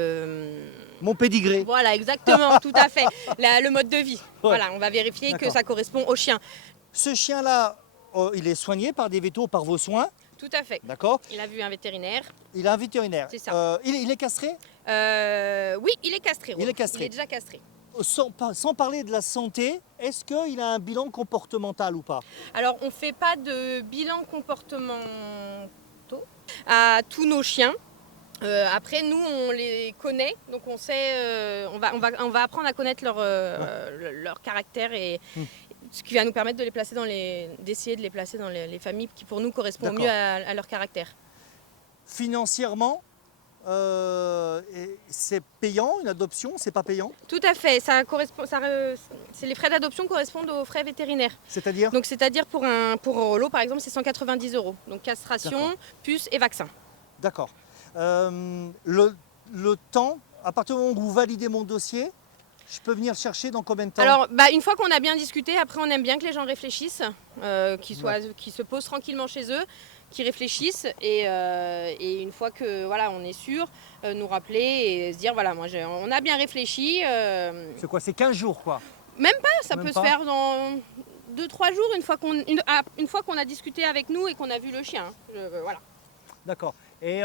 mon pédigré. Voilà, exactement, tout à fait. Le mode de vie. Ouais. Voilà, on va vérifier que ça correspond au chien. Ce chien-là, il est soigné par des vétos, par vos soins. Tout à fait. D'accord. Il a vu un vétérinaire. Il a un vétérinaire. C'est ça. Il est castré? Oui, il est castré. Il est castré. Il est déjà castré. Sans parler de la santé, est-ce qu'il a un bilan comportemental ou pas? Alors, on ne fait pas de bilan comportementaux à tous nos chiens. Après, nous, on les connaît, donc on sait, on va apprendre à connaître leur caractère et ce qui va nous permettre de les placer d'essayer de les placer dans les familles qui, pour nous, correspondent mieux à leur caractère. Financièrement, c'est payant une adoption, c'est pas payant? Tout à fait, les frais d'adoption correspondent aux frais vétérinaires. C'est-à-dire? Donc c'est-à-dire pour Rollo par exemple c'est 190 €. Donc castration, puce et vaccin. D'accord. Le temps, à partir du moment où vous validez mon dossier, je peux venir chercher dans combien de temps? Alors une fois qu'on a bien discuté, après on aime bien que les gens réfléchissent, qu'ils se posent tranquillement chez eux, qui réfléchissent et une fois que voilà on est sûr, nous rappeler et se dire voilà on a bien réfléchi. C'est quoi? C'est 15 jours quoi? Même pas, ça peut se faire dans 2-3 jours une fois qu'on a discuté avec nous et qu'on a vu le chien. Voilà. D'accord. Et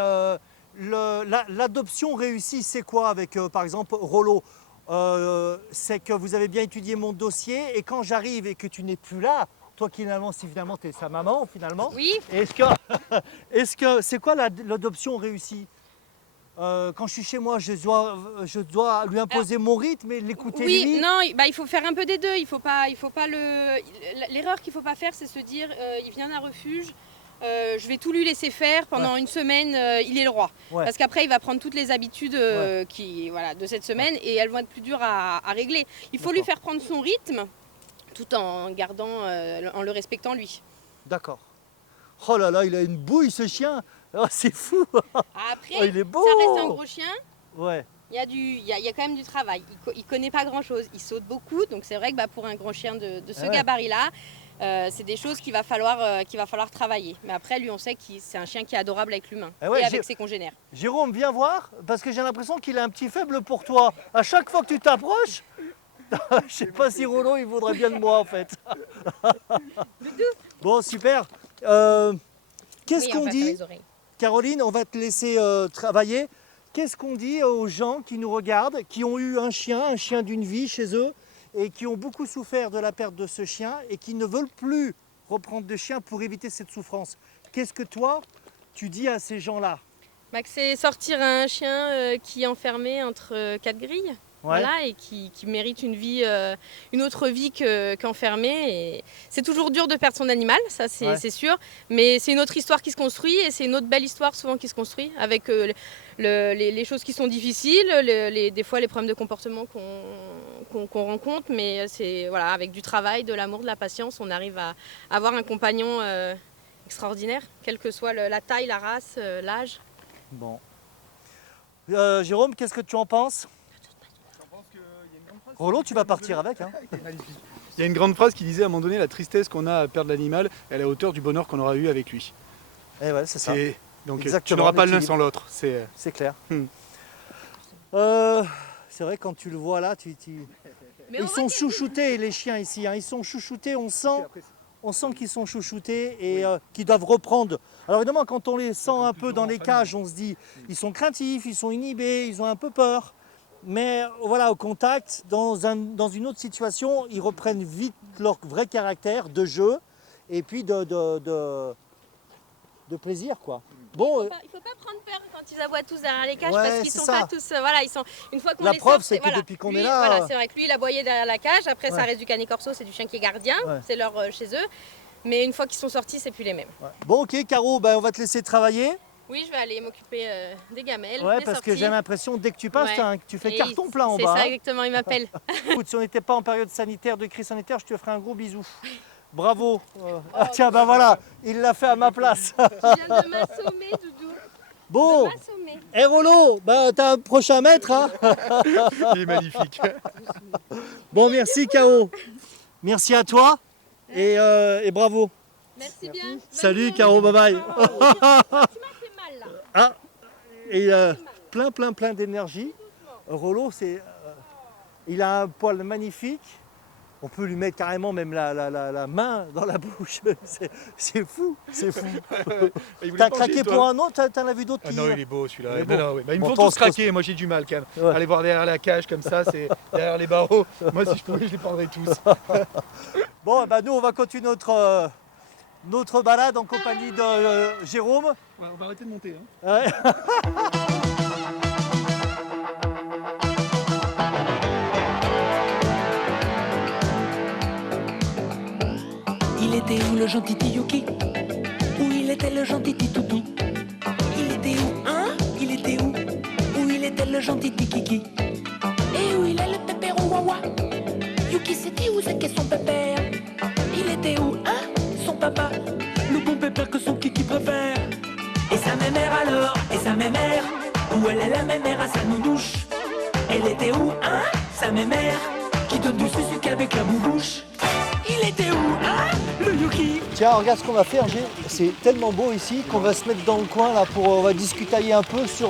l'adoption réussie, c'est quoi avec par exemple Rollo? C'est que vous avez bien étudié mon dossier et quand j'arrive et que tu n'es plus là, toi qui finalement tu es sa maman finalement. Oui. Est-ce que c'est quoi l'adoption réussie? Quand je suis chez moi, je dois lui imposer mon rythme et l'écouter. Oui, non, il faut faire un peu des deux. Il faut pas l'erreur qu'il faut pas faire, c'est se dire il vient d'un refuge. Je vais tout lui laisser faire pendant une semaine, il est le roi. Ouais. Parce qu'après, il va prendre toutes les habitudes de cette semaine et elles vont être plus dures à régler. Il faut lui faire prendre son rythme tout en en le respectant lui. D'accord. Oh là là, il a une bouille ce chien. Oh, c'est fou. Après, il est beau. Ça reste un gros chien. Ouais. Il y a quand même du travail. Il connaît pas grand-chose. Il saute beaucoup. Donc c'est vrai que pour un grand chien de ce gabarit-là, c'est des choses qu'il va falloir travailler. Mais après, lui, on sait que c'est un chien qui est adorable avec l'humain et avec ses congénères. Jérôme, viens voir, parce que j'ai l'impression qu'il a un petit faible pour toi. À chaque fois que tu t'approches, je sais pas si Rollo, il voudrait bien de moi, en fait. Bon, super. Qu'est-ce qu'on dit, Caroline, on va te laisser travailler. Qu'est-ce qu'on dit aux gens qui nous regardent, qui ont eu un chien d'une vie chez eux, et qui ont beaucoup souffert de la perte de ce chien et qui ne veulent plus reprendre de chien pour éviter cette souffrance? Qu'est-ce que toi, tu dis à ces gens-là? C'est sortir un chien qui est enfermé entre 4 grilles. Voilà, et qui mérite une autre vie qu'enfermée. Et c'est toujours dur de perdre son animal, ça c'est sûr, mais c'est une autre histoire qui se construit et c'est une autre belle histoire souvent qui se construit avec les choses qui sont difficiles, des fois les problèmes de comportement qu'on rencontre, mais c'est avec du travail, de l'amour, de la patience, on arrive à avoir un compagnon extraordinaire, quelle que soit la taille, la race, l'âge. Bon. Jérôme, qu'est-ce que tu en penses? Rollo, tu vas partir avec. Hein. Il y a une grande phrase qui disait à un moment donné, la tristesse qu'on a à perdre l'animal est à la hauteur du bonheur qu'on aura eu avec lui. Et ouais, c'est ça. Donc exactement, tu n'auras pas l'un sans l'autre. C'est clair. C'est vrai, quand tu le vois là, ils sont chouchoutés les chiens ici. Hein. Ils sont chouchoutés, on sent qu'ils sont chouchoutés et qu'ils doivent reprendre. Alors évidemment, quand on les sent un peu dans les cages, on se dit, ils sont craintifs, ils sont inhibés, ils ont un peu peur. Mais voilà, au contact, dans une autre situation, ils reprennent vite leur vrai caractère de jeu et puis de plaisir, quoi. Bon, il faut pas prendre peur quand ils aboient tous derrière les cages parce qu'ils sont pas tous. Voilà, ils sont. Une fois qu'on la les preuve, sort, c'est que depuis qu'on est là. Voilà, c'est vrai que lui, il aboyait derrière la cage. Après, ça reste du Cane Corso, c'est du chien qui est gardien, c'est leur chez eux. Mais une fois qu'ils sont sortis, c'est plus les mêmes. Bon, ok, Caro, on va te laisser travailler. Oui, je vais aller m'occuper des gamelles. Ouais, des parce que sorties. j'ai l'impression, dès que tu passes, Ouais. tu fais Et carton plein en bas. C'est ça, hein. exactement, il m'appelle. Écoute, si on n'était pas en période sanitaire, de crise sanitaire, je te ferai un gros bisou. Bravo. Ah, tiens, bah voilà, il l'a fait à ma place. Tu viens de m'assommer, Doudou. Bon, De m'assommer. et Rollo, bah, t'as un prochain maître. Hein. Il est magnifique. Bon, merci K.O. Merci à toi et bravo. Merci bien. Salut K.O, bye bye. Tu m'as fait mal là. Ah, et plein d'énergie. Rollo, il a un poil magnifique. On peut lui mettre carrément même la main dans la bouche. C'est fou, c'est fou. T'as craqué pour un autre, t'en as vu d'autres qui... Non, il est beau celui-là. Il est Non, beau. non, oui. Bah, ils me Bon, font pense tous craquer, moi j'ai du mal quand même. Ouais. Aller voir derrière la cage comme ça, c'est derrière les barreaux. Moi si je pouvais, je les prendrais tous. Bon, bah nous on va continuer notre balade en compagnie de Jérôme. Ouais, on va arrêter de monter. Ouais. Il était où le gentil Yuki? Où il était le gentil Toutou? Il était où, hein? Il était où? Où il était le gentil Kiki? Et où il est le pépéro Wawa? Yuki c'était où c'est qu'est son pépère? Il était où, hein? Son papa? Le bon pépère que son Kiki préfère. Et sa mémère alors? Et sa mémère? Où elle est la mémère à sa nounouche? Elle était où, hein? Sa mémère? Qui donne du sucre avec la boubouche? Il était où, hein? Le Yuki? Tiens, regarde ce qu'on va faire, Gé. C'est tellement beau ici qu'on va se mettre dans le coin là pour on va discutailler un peu sur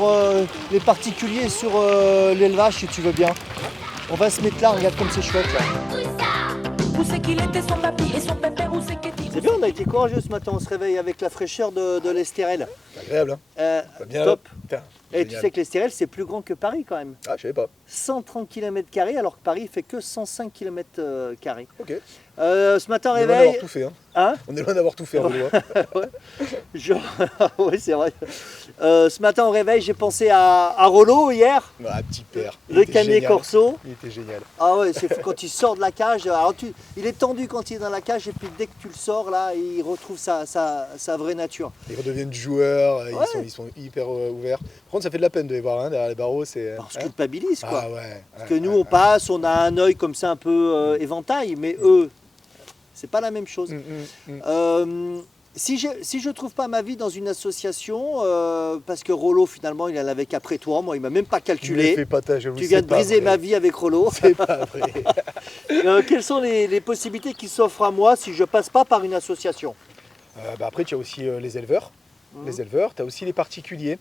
les particuliers, sur l'élevage si tu veux bien. On va se mettre là, regarde comme c'est chouette là. Où c'est qu'il était son papy et son pépère? Où c'est qu'il C'est bien, on a été courageux ce matin, on se réveille avec la fraîcheur de l'Estérel. C'est agréable, hein? Pas bien Top. là. Putain, Et tu génial. sais que l'Estérel c'est plus grand que Paris quand même. Ah, je savais pas. 130 km² alors que Paris fait que 105 km². Ok. Ce matin On est loin réveil. d'avoir tout fait, hein. Hein On est loin d'avoir tout fait, en vélo, hein. Oui, c'est vrai. Ce matin au réveil, j'ai pensé à Rollo hier, Ah, petit père. Il le était camier génial. corso. Il était génial. Ah ouais, c'est fou quand il sort de la cage. Alors il est tendu quand il est dans la cage et puis dès que tu le sors là, il retrouve sa vraie nature. Ils redeviennent joueurs, Ouais. ils sont hyper ouverts. Par contre, ça fait de la peine de les voir, hein, derrière les barreaux. C'est, On se hein. culpabilise quoi. Ah ouais. Parce que nous on passe, on a un œil comme ça un peu éventail, mais eux, c'est pas la même chose. Si je trouve pas ma vie dans une association, parce que Rollo finalement il en avait qu'après toi, moi il m'a même pas Tu calculé. fais pas ta, j'avoue, Tu c'est viens de pas briser vrai. ma vie avec Rollo. C'est pas vrai. Quelles sont les possibilités qui s'offrent à moi si je passe pas par une association? Après, tu as aussi les éleveurs. Les éleveurs, tu as aussi les particuliers.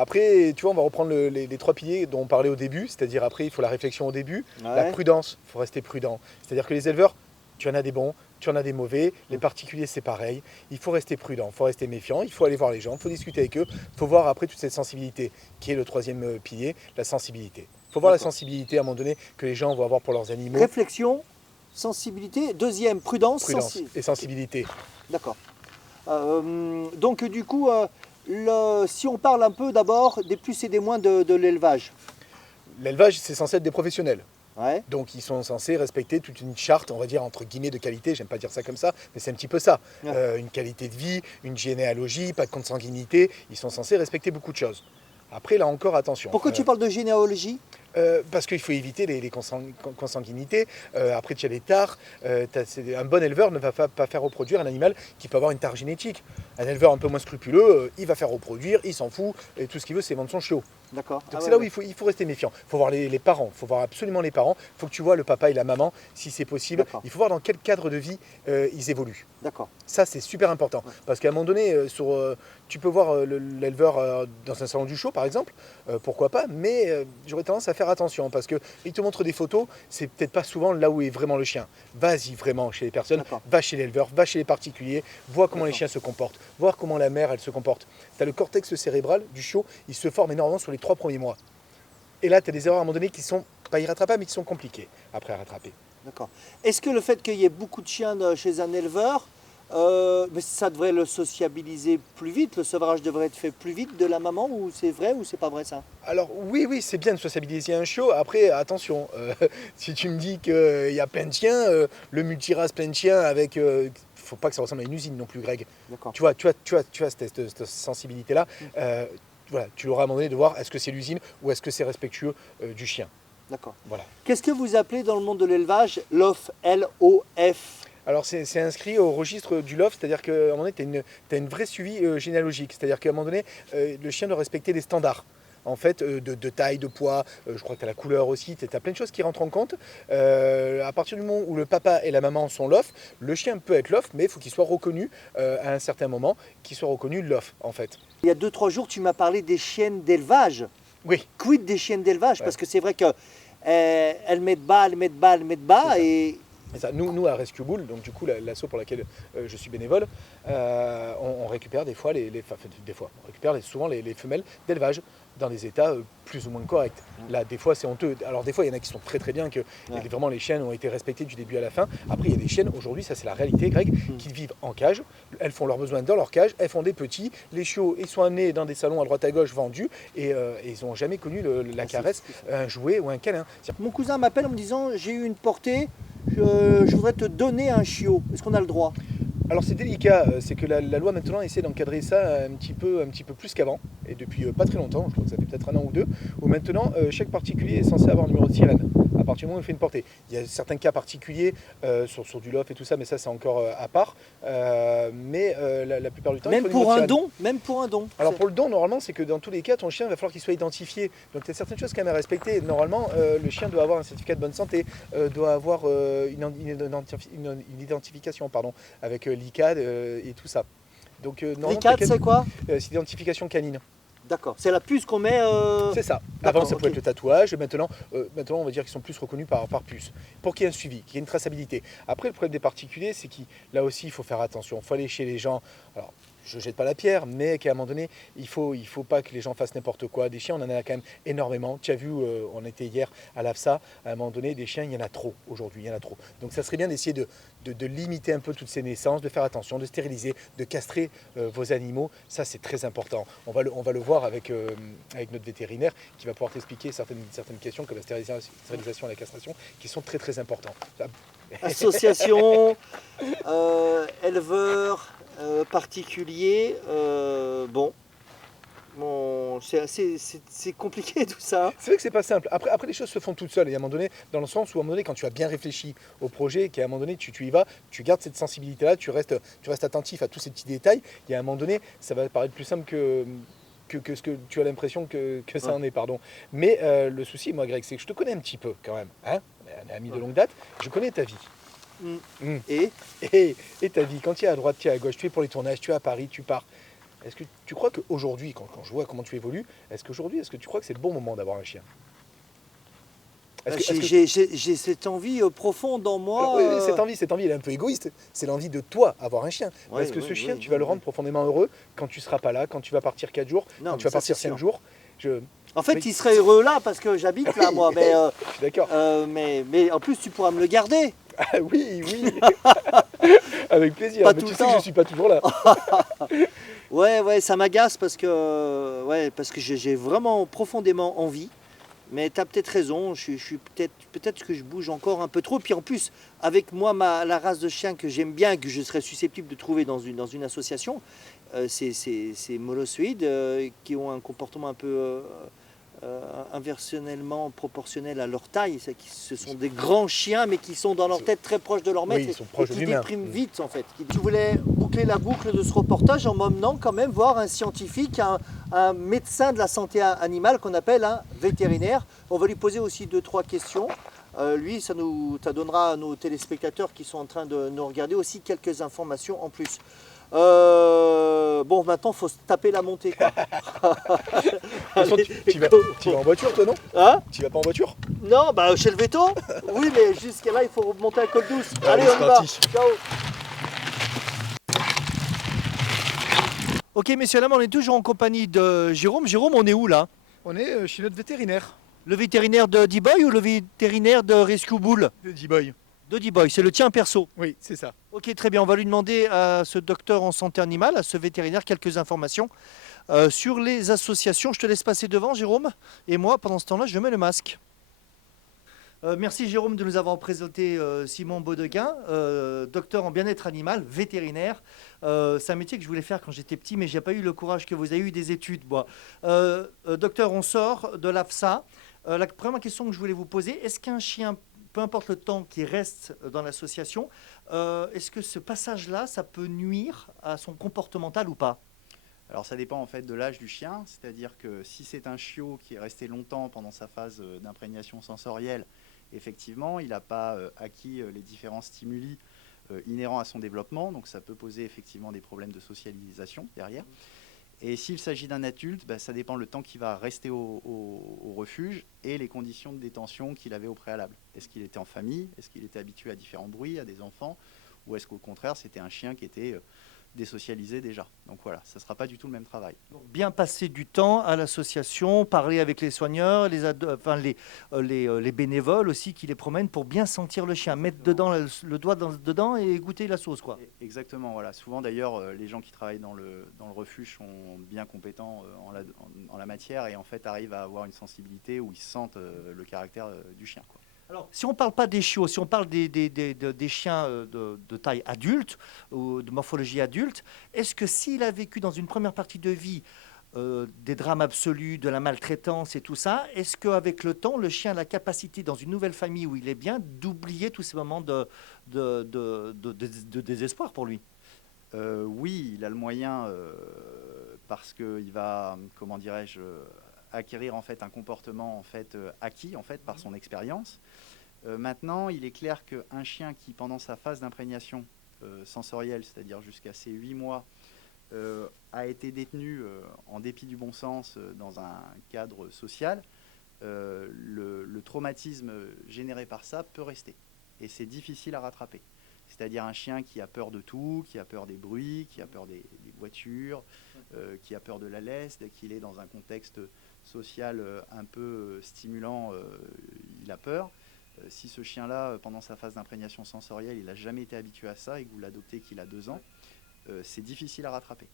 Après, tu vois, on va reprendre les trois piliers dont on parlait au début, c'est-à-dire après, il faut la réflexion au début, la Ouais. prudence, il faut rester prudent. C'est-à-dire que les éleveurs, tu en as des bons, tu en as des mauvais, les particuliers, c'est pareil. Il faut rester prudent, il faut rester méfiant, il faut aller voir les gens, il faut discuter avec eux, il faut voir après toute cette sensibilité, qui est le troisième pilier, la sensibilité. Il faut voir la sensibilité à un moment donné que les gens vont avoir pour leurs animaux. Réflexion, sensibilité. Deuxième, prudence. Prudence et sensibilité. D'accord. Donc du coup, si on parle un peu d'abord des plus et des moins de l'élevage. L'élevage, c'est censé être des professionnels. Ouais. Donc ils sont censés respecter toute une charte, on va dire entre guillemets de qualité, j'aime pas dire ça comme ça, mais c'est un petit peu ça. Ouais. Une qualité de vie, une généalogie, pas de consanguinité, ils sont censés respecter beaucoup de choses. Après là encore attention. Pourquoi tu parles de généalogie? Parce qu'il faut éviter les consanguinités. Après tu as des tares. Un bon éleveur ne va pas faire reproduire un animal qui peut avoir une tare génétique. Un éleveur un peu moins scrupuleux, il va faire reproduire, il s'en fout, et tout ce qu'il veut c'est vendre son chiot. D'accord. Donc c'est là où il faut rester méfiant. Il faut voir les parents, il faut voir absolument les parents. Il faut que tu vois le papa et la maman, si c'est possible. D'accord. Il faut voir dans quel cadre de vie ils évoluent. D'accord. Ça, c'est super important. Parce qu'à un moment donné, tu peux voir l'éleveur dans un salon du show, par exemple, pourquoi pas, mais j'aurais tendance à faire attention parce qu'il te montre des photos, c'est peut-être pas souvent là où est vraiment le chien. Vas-y vraiment chez les personnes, D'accord. va chez l'éleveur, va chez les particuliers, vois comment les chiens se comportent, voir comment la mère, elle se comporte. Tu as le cortex cérébral du chiot, il se forme énormément sur les 3 premiers mois. Et là, tu as des erreurs à un moment donné qui sont pas irrattrapables, mais qui sont compliquées après à rattraper. D'accord. Est-ce que le fait qu'il y ait beaucoup de chiens chez un éleveur, mais ça devrait le sociabiliser plus vite, le sevrage devrait être fait plus vite de la maman, ou c'est vrai ou c'est pas vrai ça? Alors oui, c'est bien de sociabiliser un chiot. Après, attention, si tu me dis qu'il y a plein de chiens, le multirace plein de chiens avec faut pas que ça ressemble à une usine non plus, Greg. D'accord. Tu vois cette sensibilité-là. Voilà, tu l'auras à un moment donné de voir est-ce que c'est l'usine ou est-ce que c'est respectueux du chien. D'accord. Voilà. Qu'est-ce que vous appelez dans le monde de l'élevage l'OF, L-O-F? Alors c'est inscrit au registre du LOF, c'est-à-dire qu'à un moment donné, tu as une vraie suivi généalogique. C'est-à-dire qu'à un moment donné, le chien doit respecter des standards. En fait, de taille, de poids, je crois que tu as la couleur aussi, tu as plein de choses qui rentrent en compte. À partir du moment où le papa et la maman sont LOF, le chien peut être LOF, mais il faut qu'il soit reconnu à un certain moment, qu'il soit reconnu LOF en fait. Il y a 2-3 jours, tu m'as parlé des chiennes d'élevage. Oui. Quid des chiennes d'élevage? Ouais. Parce que c'est vrai que elles mettent bas, et Et ça, nous à Rescue Bull, donc du coup l'asso pour laquelle je suis bénévole, on récupère des fois, on récupère souvent les femelles d'élevage dans des états plus ou moins corrects. Là, des fois, c'est honteux. Alors, des fois, il y en a qui sont très très bien, que vraiment les chiennes ont été respectées du début à la fin. Après, il y a des chiennes, aujourd'hui, ça c'est la réalité, Greg, qui vivent en cage. Elles font leurs besoins dans leur cage, elles font des petits. Les chiots, ils sont amenés dans des salons à droite à gauche vendus et ils n'ont jamais connu la caresse, un jouet ou un câlin. Mon cousin m'appelle en me disant j'ai eu une portée, je voudrais te donner un chiot. Est-ce qu'on a le droit? Alors c'est délicat, c'est que la loi maintenant essaie d'encadrer ça un petit peu plus qu'avant, et depuis pas très longtemps, je crois que ça fait peut-être 1 an ou 2, où maintenant chaque particulier est censé avoir un numéro de sirène, à partir du moment où il fait une portée. Il y a certains cas particuliers sur du LOF et tout ça, mais ça c'est encore à part, mais la plupart du temps... Même pour un don? Même pour un don? Alors pour le don, normalement, c'est que dans tous les cas, ton chien va falloir qu'il soit identifié. Donc il y a certaines choses quand même à respecter. Normalement, le chien doit avoir un certificat de bonne santé, doit avoir une identification avec l'ICAD et tout ça. Donc l'ICAD, c'est quoi? C'est l'identification canine. D'accord, c'est la puce qu'on met... C'est ça. Avant, ça pouvait être le tatouage. Maintenant, on va dire qu'ils sont plus reconnus par puce. Pour qu'il y ait un suivi, qu'il y ait une traçabilité. Après, le problème des particuliers, c'est que là aussi, il faut faire attention. Il faut aller chez les gens. Alors, je ne jette pas la pierre, mais qu'à un moment donné, il faut pas que les gens fassent n'importe quoi. Des chiens, on en a quand même énormément. Tu as vu, on était hier à l'AFSA, à un moment donné, des chiens, il y en a trop aujourd'hui, il y en a trop. Donc ça serait bien d'essayer de limiter un peu toutes ces naissances, de faire attention, de stériliser, de castrer vos animaux. Ça, c'est très important. On va le voir avec notre vétérinaire qui va pouvoir t'expliquer certaines questions comme la stérilisation et la castration qui sont très très importantes. Association, éleveurs... particulier, c'est compliqué tout ça. C'est vrai que c'est pas simple. Après, les choses se font toutes seules. Et à un moment donné, dans le sens où à un moment donné, quand tu as bien réfléchi au projet, qu'à un moment donné, tu y vas, tu gardes cette sensibilité-là, tu restes attentif à tous ces petits détails. Et à un moment donné, ça va paraître plus simple que ce que tu as l'impression que ça en est, pardon. Mais le souci, moi, Greg, c'est que je te connais un petit peu quand même. Hein, on est amis de longue date. Je connais ta vie. Et ta vie, quand tu es à droite, tu es à gauche, tu es pour les tournages, tu es à Paris, tu pars. Est-ce que tu crois qu'aujourd'hui, quand je vois comment tu évolues, est-ce que tu crois que c'est le bon moment d'avoir un chien? J'ai cette envie profonde en moi. Oui, cette envie, elle est un peu égoïste. C'est l'envie de toi, avoir un chien. Parce que ce chien, tu vas le rendre profondément heureux quand tu ne seras pas là, quand tu vas partir 4 jours, quand tu vas partir 5 jours. En fait, il serait heureux là parce que j'habite là, moi. Mais, je suis d'accord. Mais en plus, tu pourras me le garder. Ah, oui. Avec plaisir. Pas mais tout tu le sais temps. que je ne suis pas toujours là. Ouais, ça m'agace parce que j'ai vraiment profondément envie. Mais tu as peut-être raison, je suis peut-être que je bouge encore un peu trop. Puis en plus, avec moi, la race de chien que j'aime bien, que je serais susceptible de trouver dans une association, c'est molossoïdes qui ont un comportement un peu inversonnellement proportionnel à leur taille. Ce sont des grands chiens, mais qui sont dans leur tête très proches de leur maître. Oui, ils sont proches et de qui l'humain. dépriment vite, en fait. Tu voulais boucler la boucle de ce reportage en m'emmenant quand même voir un scientifique, un médecin de la santé animale qu'on appelle un vétérinaire. On va lui poser aussi 2-3 questions. Lui, ça donnera à nos téléspectateurs qui sont en train de nous regarder aussi quelques informations en plus. Bon, maintenant, il faut se taper la montée, quoi. Allez, tu vas en voiture, toi, non? Hein? Tu vas pas en voiture? Non, chez le véto. Oui, mais jusqu'à là, il faut remonter à col douce. Allez, c'est on y va. parti. Ciao. Ok, messieurs, dames, on est toujours en compagnie de Jérôme. Jérôme, on est où, là? On est chez notre vétérinaire. Le vétérinaire de D-Boy ou le vétérinaire de Rescue Bull? De D-Boy. De D-Boy, c'est le tien perso. Oui, c'est ça. Ok, très bien. On va lui demander à ce docteur en santé animale, à ce vétérinaire, quelques informations sur les associations. Je te laisse passer devant, Jérôme. Et moi, pendant ce temps-là, je mets le masque. Merci Jérôme de nous avoir présenté Simon Baudeguin, docteur en bien-être animal, vétérinaire. C'est un métier que je voulais faire quand j'étais petit, mais je n'ai pas eu le courage que vous avez eu des études. Moi. Docteur, on sort de l'AFSA. La première question que je voulais vous poser, est-ce qu'un chien, peu importe le temps qu'il reste dans l'association, est-ce que ce passage-là, ça peut nuire à son comportemental ou pas? Alors ça dépend en fait de l'âge du chien, c'est-à-dire que si c'est un chiot qui est resté longtemps pendant sa phase d'imprégnation sensorielle, effectivement, il n'a pas acquis les différents stimuli inhérents à son développement, donc ça peut poser effectivement des problèmes de socialisation derrière. Et s'il s'agit d'un adulte, ça dépend le temps qu'il va rester au refuge et les conditions de détention qu'il avait au préalable. Est-ce qu'il était en famille? Est-ce qu'il était habitué à différents bruits, à des enfants? Ou est-ce qu'au contraire, c'était un chien qui était désocialisé déjà? Donc voilà, ça ne sera pas du tout le même travail. Donc, bien passer du temps à l'association, parler avec les soigneurs, les bénévoles aussi qui les promènent pour bien sentir le chien, mettre dedans le doigt dedans et goûter la sauce, quoi. Exactement, voilà. Souvent d'ailleurs, les gens qui travaillent dans le refuge sont bien compétents en la matière et en fait arrivent à avoir une sensibilité où ils sentent le caractère du chien, quoi. Alors, si on ne parle pas des chiots, si on parle des chiens de taille adulte ou de morphologie adulte, est-ce que s'il a vécu dans une première partie de vie des drames absolus, de la maltraitance et tout ça, est-ce qu'avec le temps, le chien a la capacité, dans une nouvelle famille où il est bien, d'oublier tous ces moments de désespoir pour lui? Oui, il a le moyen parce qu'il va, comment dirais-je, acquérir en fait un comportement en fait acquis en fait par son expérience. Maintenant, il est clair qu'un chien qui pendant sa phase d'imprégnation sensorielle, c'est-à-dire jusqu'à ses 8 mois, a été détenu en dépit du bon sens dans un cadre social, le traumatisme généré par ça peut rester et c'est difficile à rattraper. C'est-à-dire un chien qui a peur de tout, qui a peur des bruits, qui a peur des voitures, qui a peur de la laisse, dès qu'il est dans un contexte social un peu stimulant, il a peur. Si ce chien-là, pendant sa phase d'imprégnation sensorielle, il n'a jamais été habitué à ça et que vous l'adoptez qu'il a 2 ans, c'est difficile à rattraper.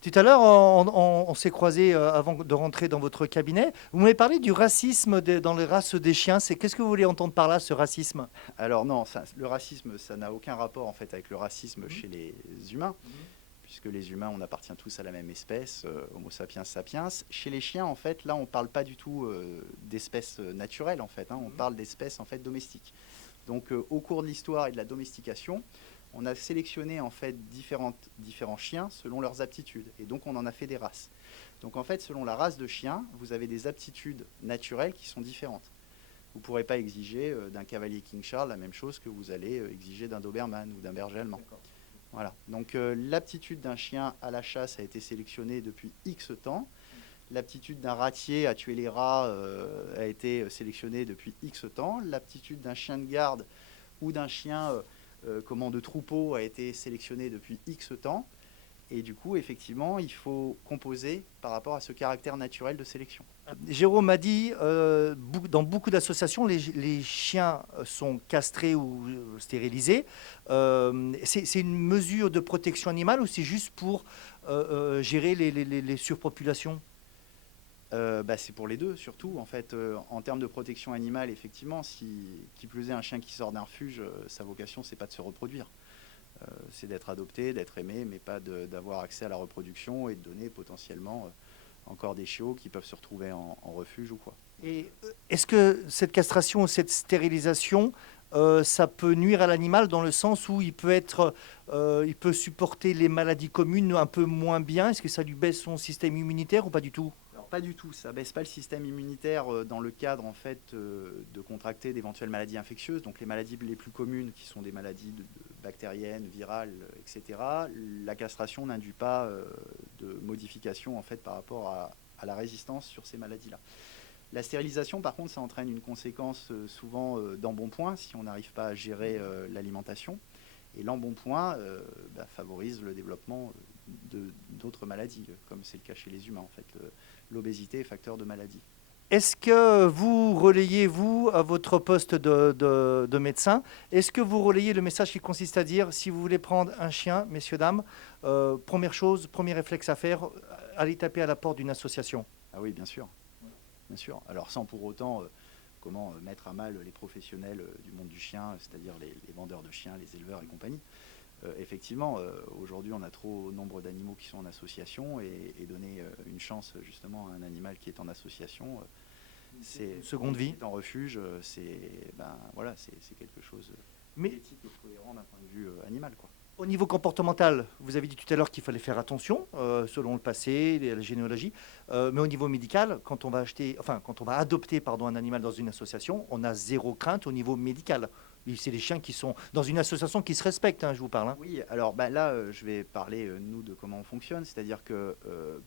Tout à l'heure, on s'est croisés avant de rentrer dans votre cabinet. Vous m'avez parlé du racisme dans les races des chiens. Qu'est-ce que vous voulez entendre par là, ce racisme? Alors non, le racisme, ça n'a aucun rapport en fait avec le racisme chez les humains, puisque les humains, on appartient tous à la même espèce, Homo sapiens sapiens. Chez les chiens, en fait, là, on ne parle pas du tout d'espèces naturelles, en fait, on parle d'espèces en fait domestiques. Donc, au cours de l'histoire et de la domestication, on a sélectionné en fait différents chiens selon leurs aptitudes, et donc on en a fait des races. Donc, en fait, selon la race de chien, vous avez des aptitudes naturelles qui sont différentes. Vous ne pourrez pas exiger d'un cavalier King Charles la même chose que vous allez exiger d'un Doberman ou d'un berger allemand. Voilà. Donc l'aptitude d'un chien à la chasse a été sélectionnée depuis X temps. L'aptitude d'un ratier à tuer les rats a été sélectionnée depuis X temps. L'aptitude d'un chien de garde ou d'un chien de troupeau a été sélectionnée depuis X temps. Et du coup, effectivement, il faut composer par rapport à ce caractère naturel de sélection. Jérôme m'a dit, dans beaucoup d'associations, les chiens sont castrés ou stérilisés. C'est une mesure de protection animale ou c'est juste pour gérer les surpopulations? C'est pour les deux, surtout. En fait, en termes de protection animale, effectivement, qui plus est un chien qui sort d'un refuge, sa vocation, c'est pas de se reproduire. C'est d'être adopté, d'être aimé, mais pas d'avoir accès à la reproduction et de donner potentiellement encore des chiots qui peuvent se retrouver en refuge ou quoi. Et est-ce que cette castration ou cette stérilisation, ça peut nuire à l'animal dans le sens où il peut supporter les maladies communes un peu moins bien? Est-ce que ça lui baisse son système immunitaire ou pas du tout? Alors pas du tout, ça baisse pas le système immunitaire dans le cadre en fait de contracter d'éventuelles maladies infectieuses. Donc les maladies les plus communes qui sont des maladies bactériennes, virales, etc. La castration n'induit pas de modification en fait par rapport à la résistance sur ces maladies-là. La stérilisation, par contre, ça entraîne une conséquence souvent d'embonpoint si on n'arrive pas à gérer l'alimentation. Et l'embonpoint favorise le développement d'autres maladies, comme c'est le cas chez les humains. En fait, l'obésité est facteur de maladie. Est-ce que vous relayez, vous, à votre poste de médecin, est-ce que vous relayez le message qui consiste à dire, si vous voulez prendre un chien, messieurs, dames, première chose, premier réflexe à faire, allez taper à la porte d'une association? Ah oui, bien sûr. Bien sûr. Alors sans pour autant comment mettre à mal les professionnels du monde du chien, c'est-à-dire les vendeurs de chiens, les éleveurs et compagnie. Effectivement, aujourd'hui, on a trop nombre d'animaux qui sont en association et donner une chance justement à un animal qui est en association, c'est seconde vie. en refuge, c'est voilà, c'est quelque chose d'éthique et cohérent d'un point de vue animal, quoi. Au niveau comportemental, vous avez dit tout à l'heure qu'il fallait faire attention selon le passé, la généalogie. Mais au niveau médical, quand on va adopter un animal dans une association, on a zéro crainte au niveau médical. C'est des chiens qui sont dans une association qui se respectent, hein, je vous parle. Hein. Oui, alors là, je vais parler, nous, de comment on fonctionne. C'est-à-dire que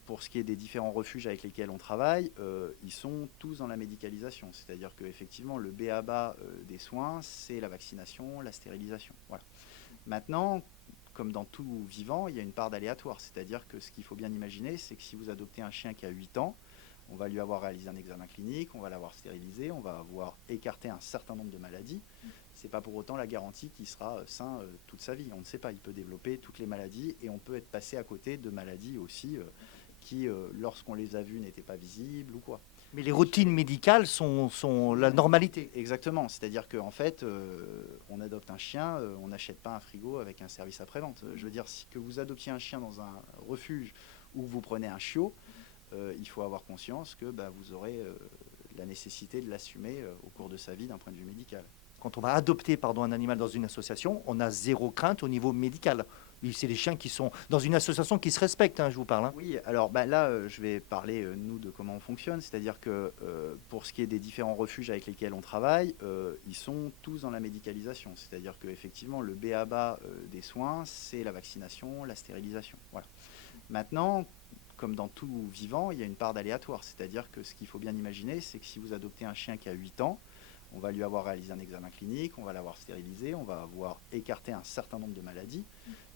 pour ce qui est des différents refuges avec lesquels on travaille, ils sont tous dans la médicalisation. C'est-à-dire qu'effectivement, le b.a.-ba des soins, c'est la vaccination, la stérilisation. Voilà. Maintenant, comme dans tout vivant, il y a une part d'aléatoire. C'est-à-dire que ce qu'il faut bien imaginer, c'est que si vous adoptez un chien qui a 8 ans, on va lui avoir réalisé un examen clinique, on va l'avoir stérilisé, on va avoir écarté un certain nombre de maladies. Ce n'est pas pour autant la garantie qu'il sera sain toute sa vie. On ne sait pas, il peut développer toutes les maladies et on peut être passé à côté de maladies aussi qui, lorsqu'on les a vues, n'étaient pas visibles ou quoi. Mais les routines médicales sont la normalité. Exactement, c'est-à-dire qu'en fait, on adopte un chien, on n'achète pas un frigo avec un service après-vente. Je veux dire, si que vous adoptiez un chien dans un refuge ou que vous prenez un chiot, il faut avoir conscience que vous aurez la nécessité de l'assumer au cours de sa vie d'un point de vue médical. Quand on va adopter un animal dans une association, on a zéro crainte au niveau médical. C'est des chiens qui sont dans une association qui se respectent, hein, je vous parle. Hein. Oui, alors là, je vais parler, nous, de comment on fonctionne. C'est-à-dire que pour ce qui est des différents refuges avec lesquels on travaille, ils sont tous dans la médicalisation. C'est-à-dire qu'effectivement, le b.a.-ba des soins, c'est la vaccination, la stérilisation. Voilà. Maintenant, comme dans tout vivant, il y a une part d'aléatoire. C'est-à-dire que ce qu'il faut bien imaginer, c'est que si vous adoptez un chien qui a 8 ans, on va lui avoir réalisé un examen clinique, on va l'avoir stérilisé, on va avoir écarté un certain nombre de maladies.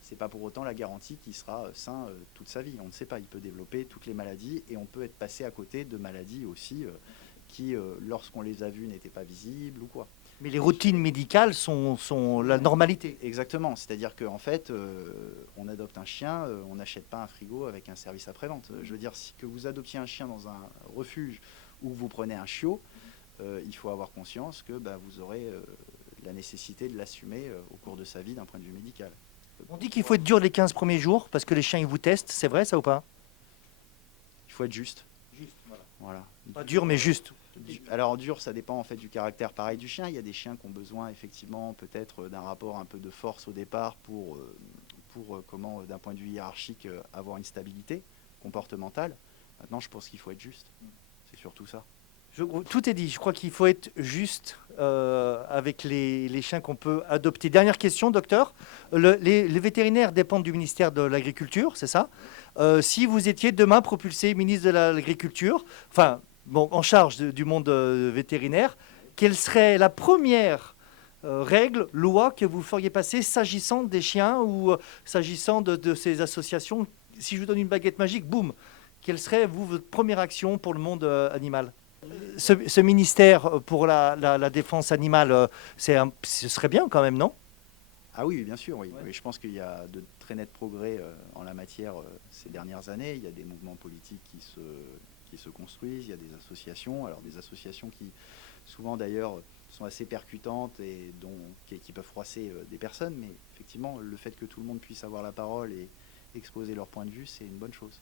Ce n'est pas pour autant la garantie qu'il sera sain toute sa vie. On ne sait pas, il peut développer toutes les maladies et on peut être passé à côté de maladies aussi qui, lorsqu'on les a vues, n'étaient pas visibles ou quoi. Mais les routines médicales sont la normalité. Exactement, c'est-à-dire qu'en fait, on adopte un chien, on n'achète pas un frigo avec un service après-vente. Je veux dire, si que vous adoptiez un chien dans un refuge ou que vous prenez un chiot, il faut avoir conscience que vous aurez la nécessité de l'assumer au cours de sa vie d'un point de vue médical. On dit qu'il faut être dur les 15 premiers jours parce que les chiens ils vous testent, c'est vrai ça ou pas? Il faut être juste. Juste, voilà. Pas dur mais juste. Alors dur, ça dépend en fait du caractère pareil du chien. Il y a des chiens qui ont besoin effectivement peut-être d'un rapport un peu de force au départ pour comment d'un point de vue hiérarchique avoir une stabilité comportementale. Maintenant, je pense qu'il faut être juste. C'est surtout ça. Tout est dit. Je crois qu'il faut être juste avec les chiens qu'on peut adopter. Dernière question, docteur. Les vétérinaires dépendent du ministère de l'Agriculture, c'est ça? Si vous étiez demain propulsé ministre de l'Agriculture, en charge du monde vétérinaire, quelle serait la première règle, loi que vous feriez passer s'agissant des chiens ou s'agissant de ces associations? Si je vous donne une baguette magique, boum, quelle serait votre première action pour le monde animal? Ce ministère pour la défense animale, ce serait bien quand même, non? Ah oui, bien sûr, oui. Ouais. Oui, je pense qu'il y a de très nets progrès en la matière ces dernières années. Il y a des mouvements politiques qui se construisent, il y a des associations, alors des associations qui souvent d'ailleurs sont assez percutantes et qui peuvent froisser des personnes, mais effectivement, le fait que tout le monde puisse avoir la parole et exposer leur point de vue, c'est une bonne chose.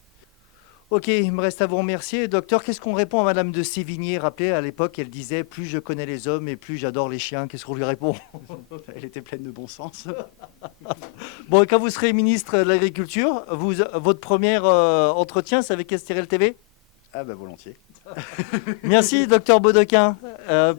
Ok, il me reste à vous remercier. Docteur, qu'est-ce qu'on répond à Madame de Sévigné? Rappelez, à l'époque, elle disait « Plus je connais les hommes et plus j'adore les chiens ». Qu'est-ce qu'on lui répond? Elle était pleine de bon sens. Bon, et quand vous serez ministre de l'Agriculture, votre premier entretien, c'est avec STRL TV? Ah volontiers. Merci, docteur Bodequin.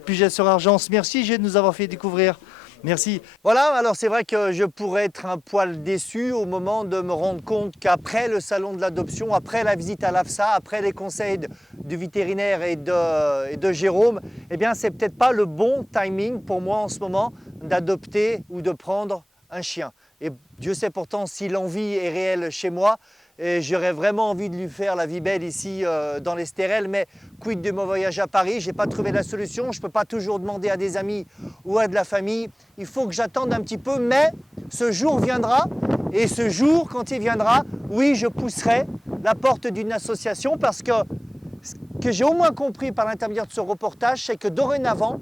Puget-sur-Argence, merci de nous avoir fait découvrir. Merci. Voilà, alors c'est vrai que je pourrais être un poil déçu au moment de me rendre compte qu'après le salon de l'adoption, après la visite à l'AFSA, après les conseils du vétérinaire et de Jérôme, eh bien c'est peut-être pas le bon timing pour moi en ce moment d'adopter ou de prendre un chien. Et Dieu sait pourtant si l'envie est réelle chez moi. Et j'aurais vraiment envie de lui faire la vie belle ici dans les stérelles, mais quid de mon voyage à Paris? Je n'ai pas trouvé la solution, je ne peux pas toujours demander à des amis ou à de la famille. Il faut que j'attende un petit peu, mais ce jour viendra. Et ce jour, quand il viendra, oui, je pousserai la porte d'une association parce que que j'ai au moins compris par l'intermédiaire de ce reportage, c'est que dorénavant,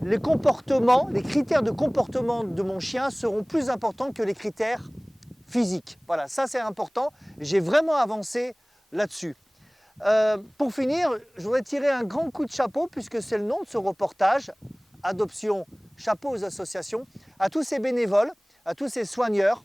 les comportements, les critères de comportement de mon chien seront plus importants que les critères physiques. Voilà, ça c'est important. J'ai vraiment avancé là-dessus. Pour finir, je voudrais tirer un grand coup de chapeau, puisque c'est le nom de ce reportage, Adoption, chapeau aux associations, à tous ces bénévoles, à tous ces soigneurs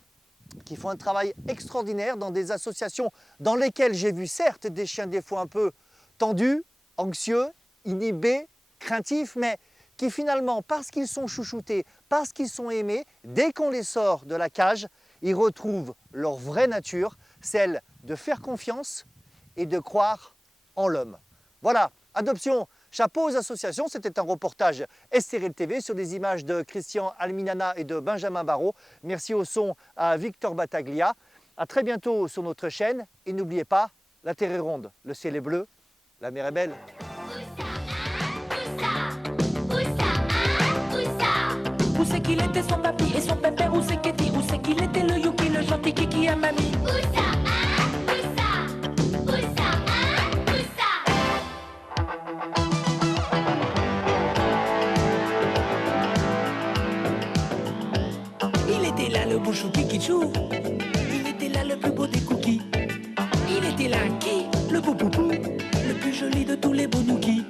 qui font un travail extraordinaire dans des associations dans lesquelles j'ai vu certes des chiens des fois un peu tendus, anxieux, inhibés, craintifs, mais qui finalement, parce qu'ils sont chouchoutés, parce qu'ils sont aimés, dès qu'on les sort de la cage, ils retrouvent leur vraie nature, celle de faire confiance et de croire en l'homme. Voilà, Adoption, chapeau aux associations, c'était un reportage SRL TV sur des images de Christian Alminana et de Benjamin Barrault. Merci au son à Victor Battaglia. À très bientôt sur notre chaîne et n'oubliez pas, la terre est ronde, le ciel est bleu, la mer est belle. Où c'est qu'il était son papy et son pépère, où c'est qu'était, où c'est qu'il était le Yuki, le gentil Kiki à mamie. Il était là le bouchou Kikichou, il était là le plus beau des cookies. Il était là qui, le beau poupou, le plus joli de tous les bonouki.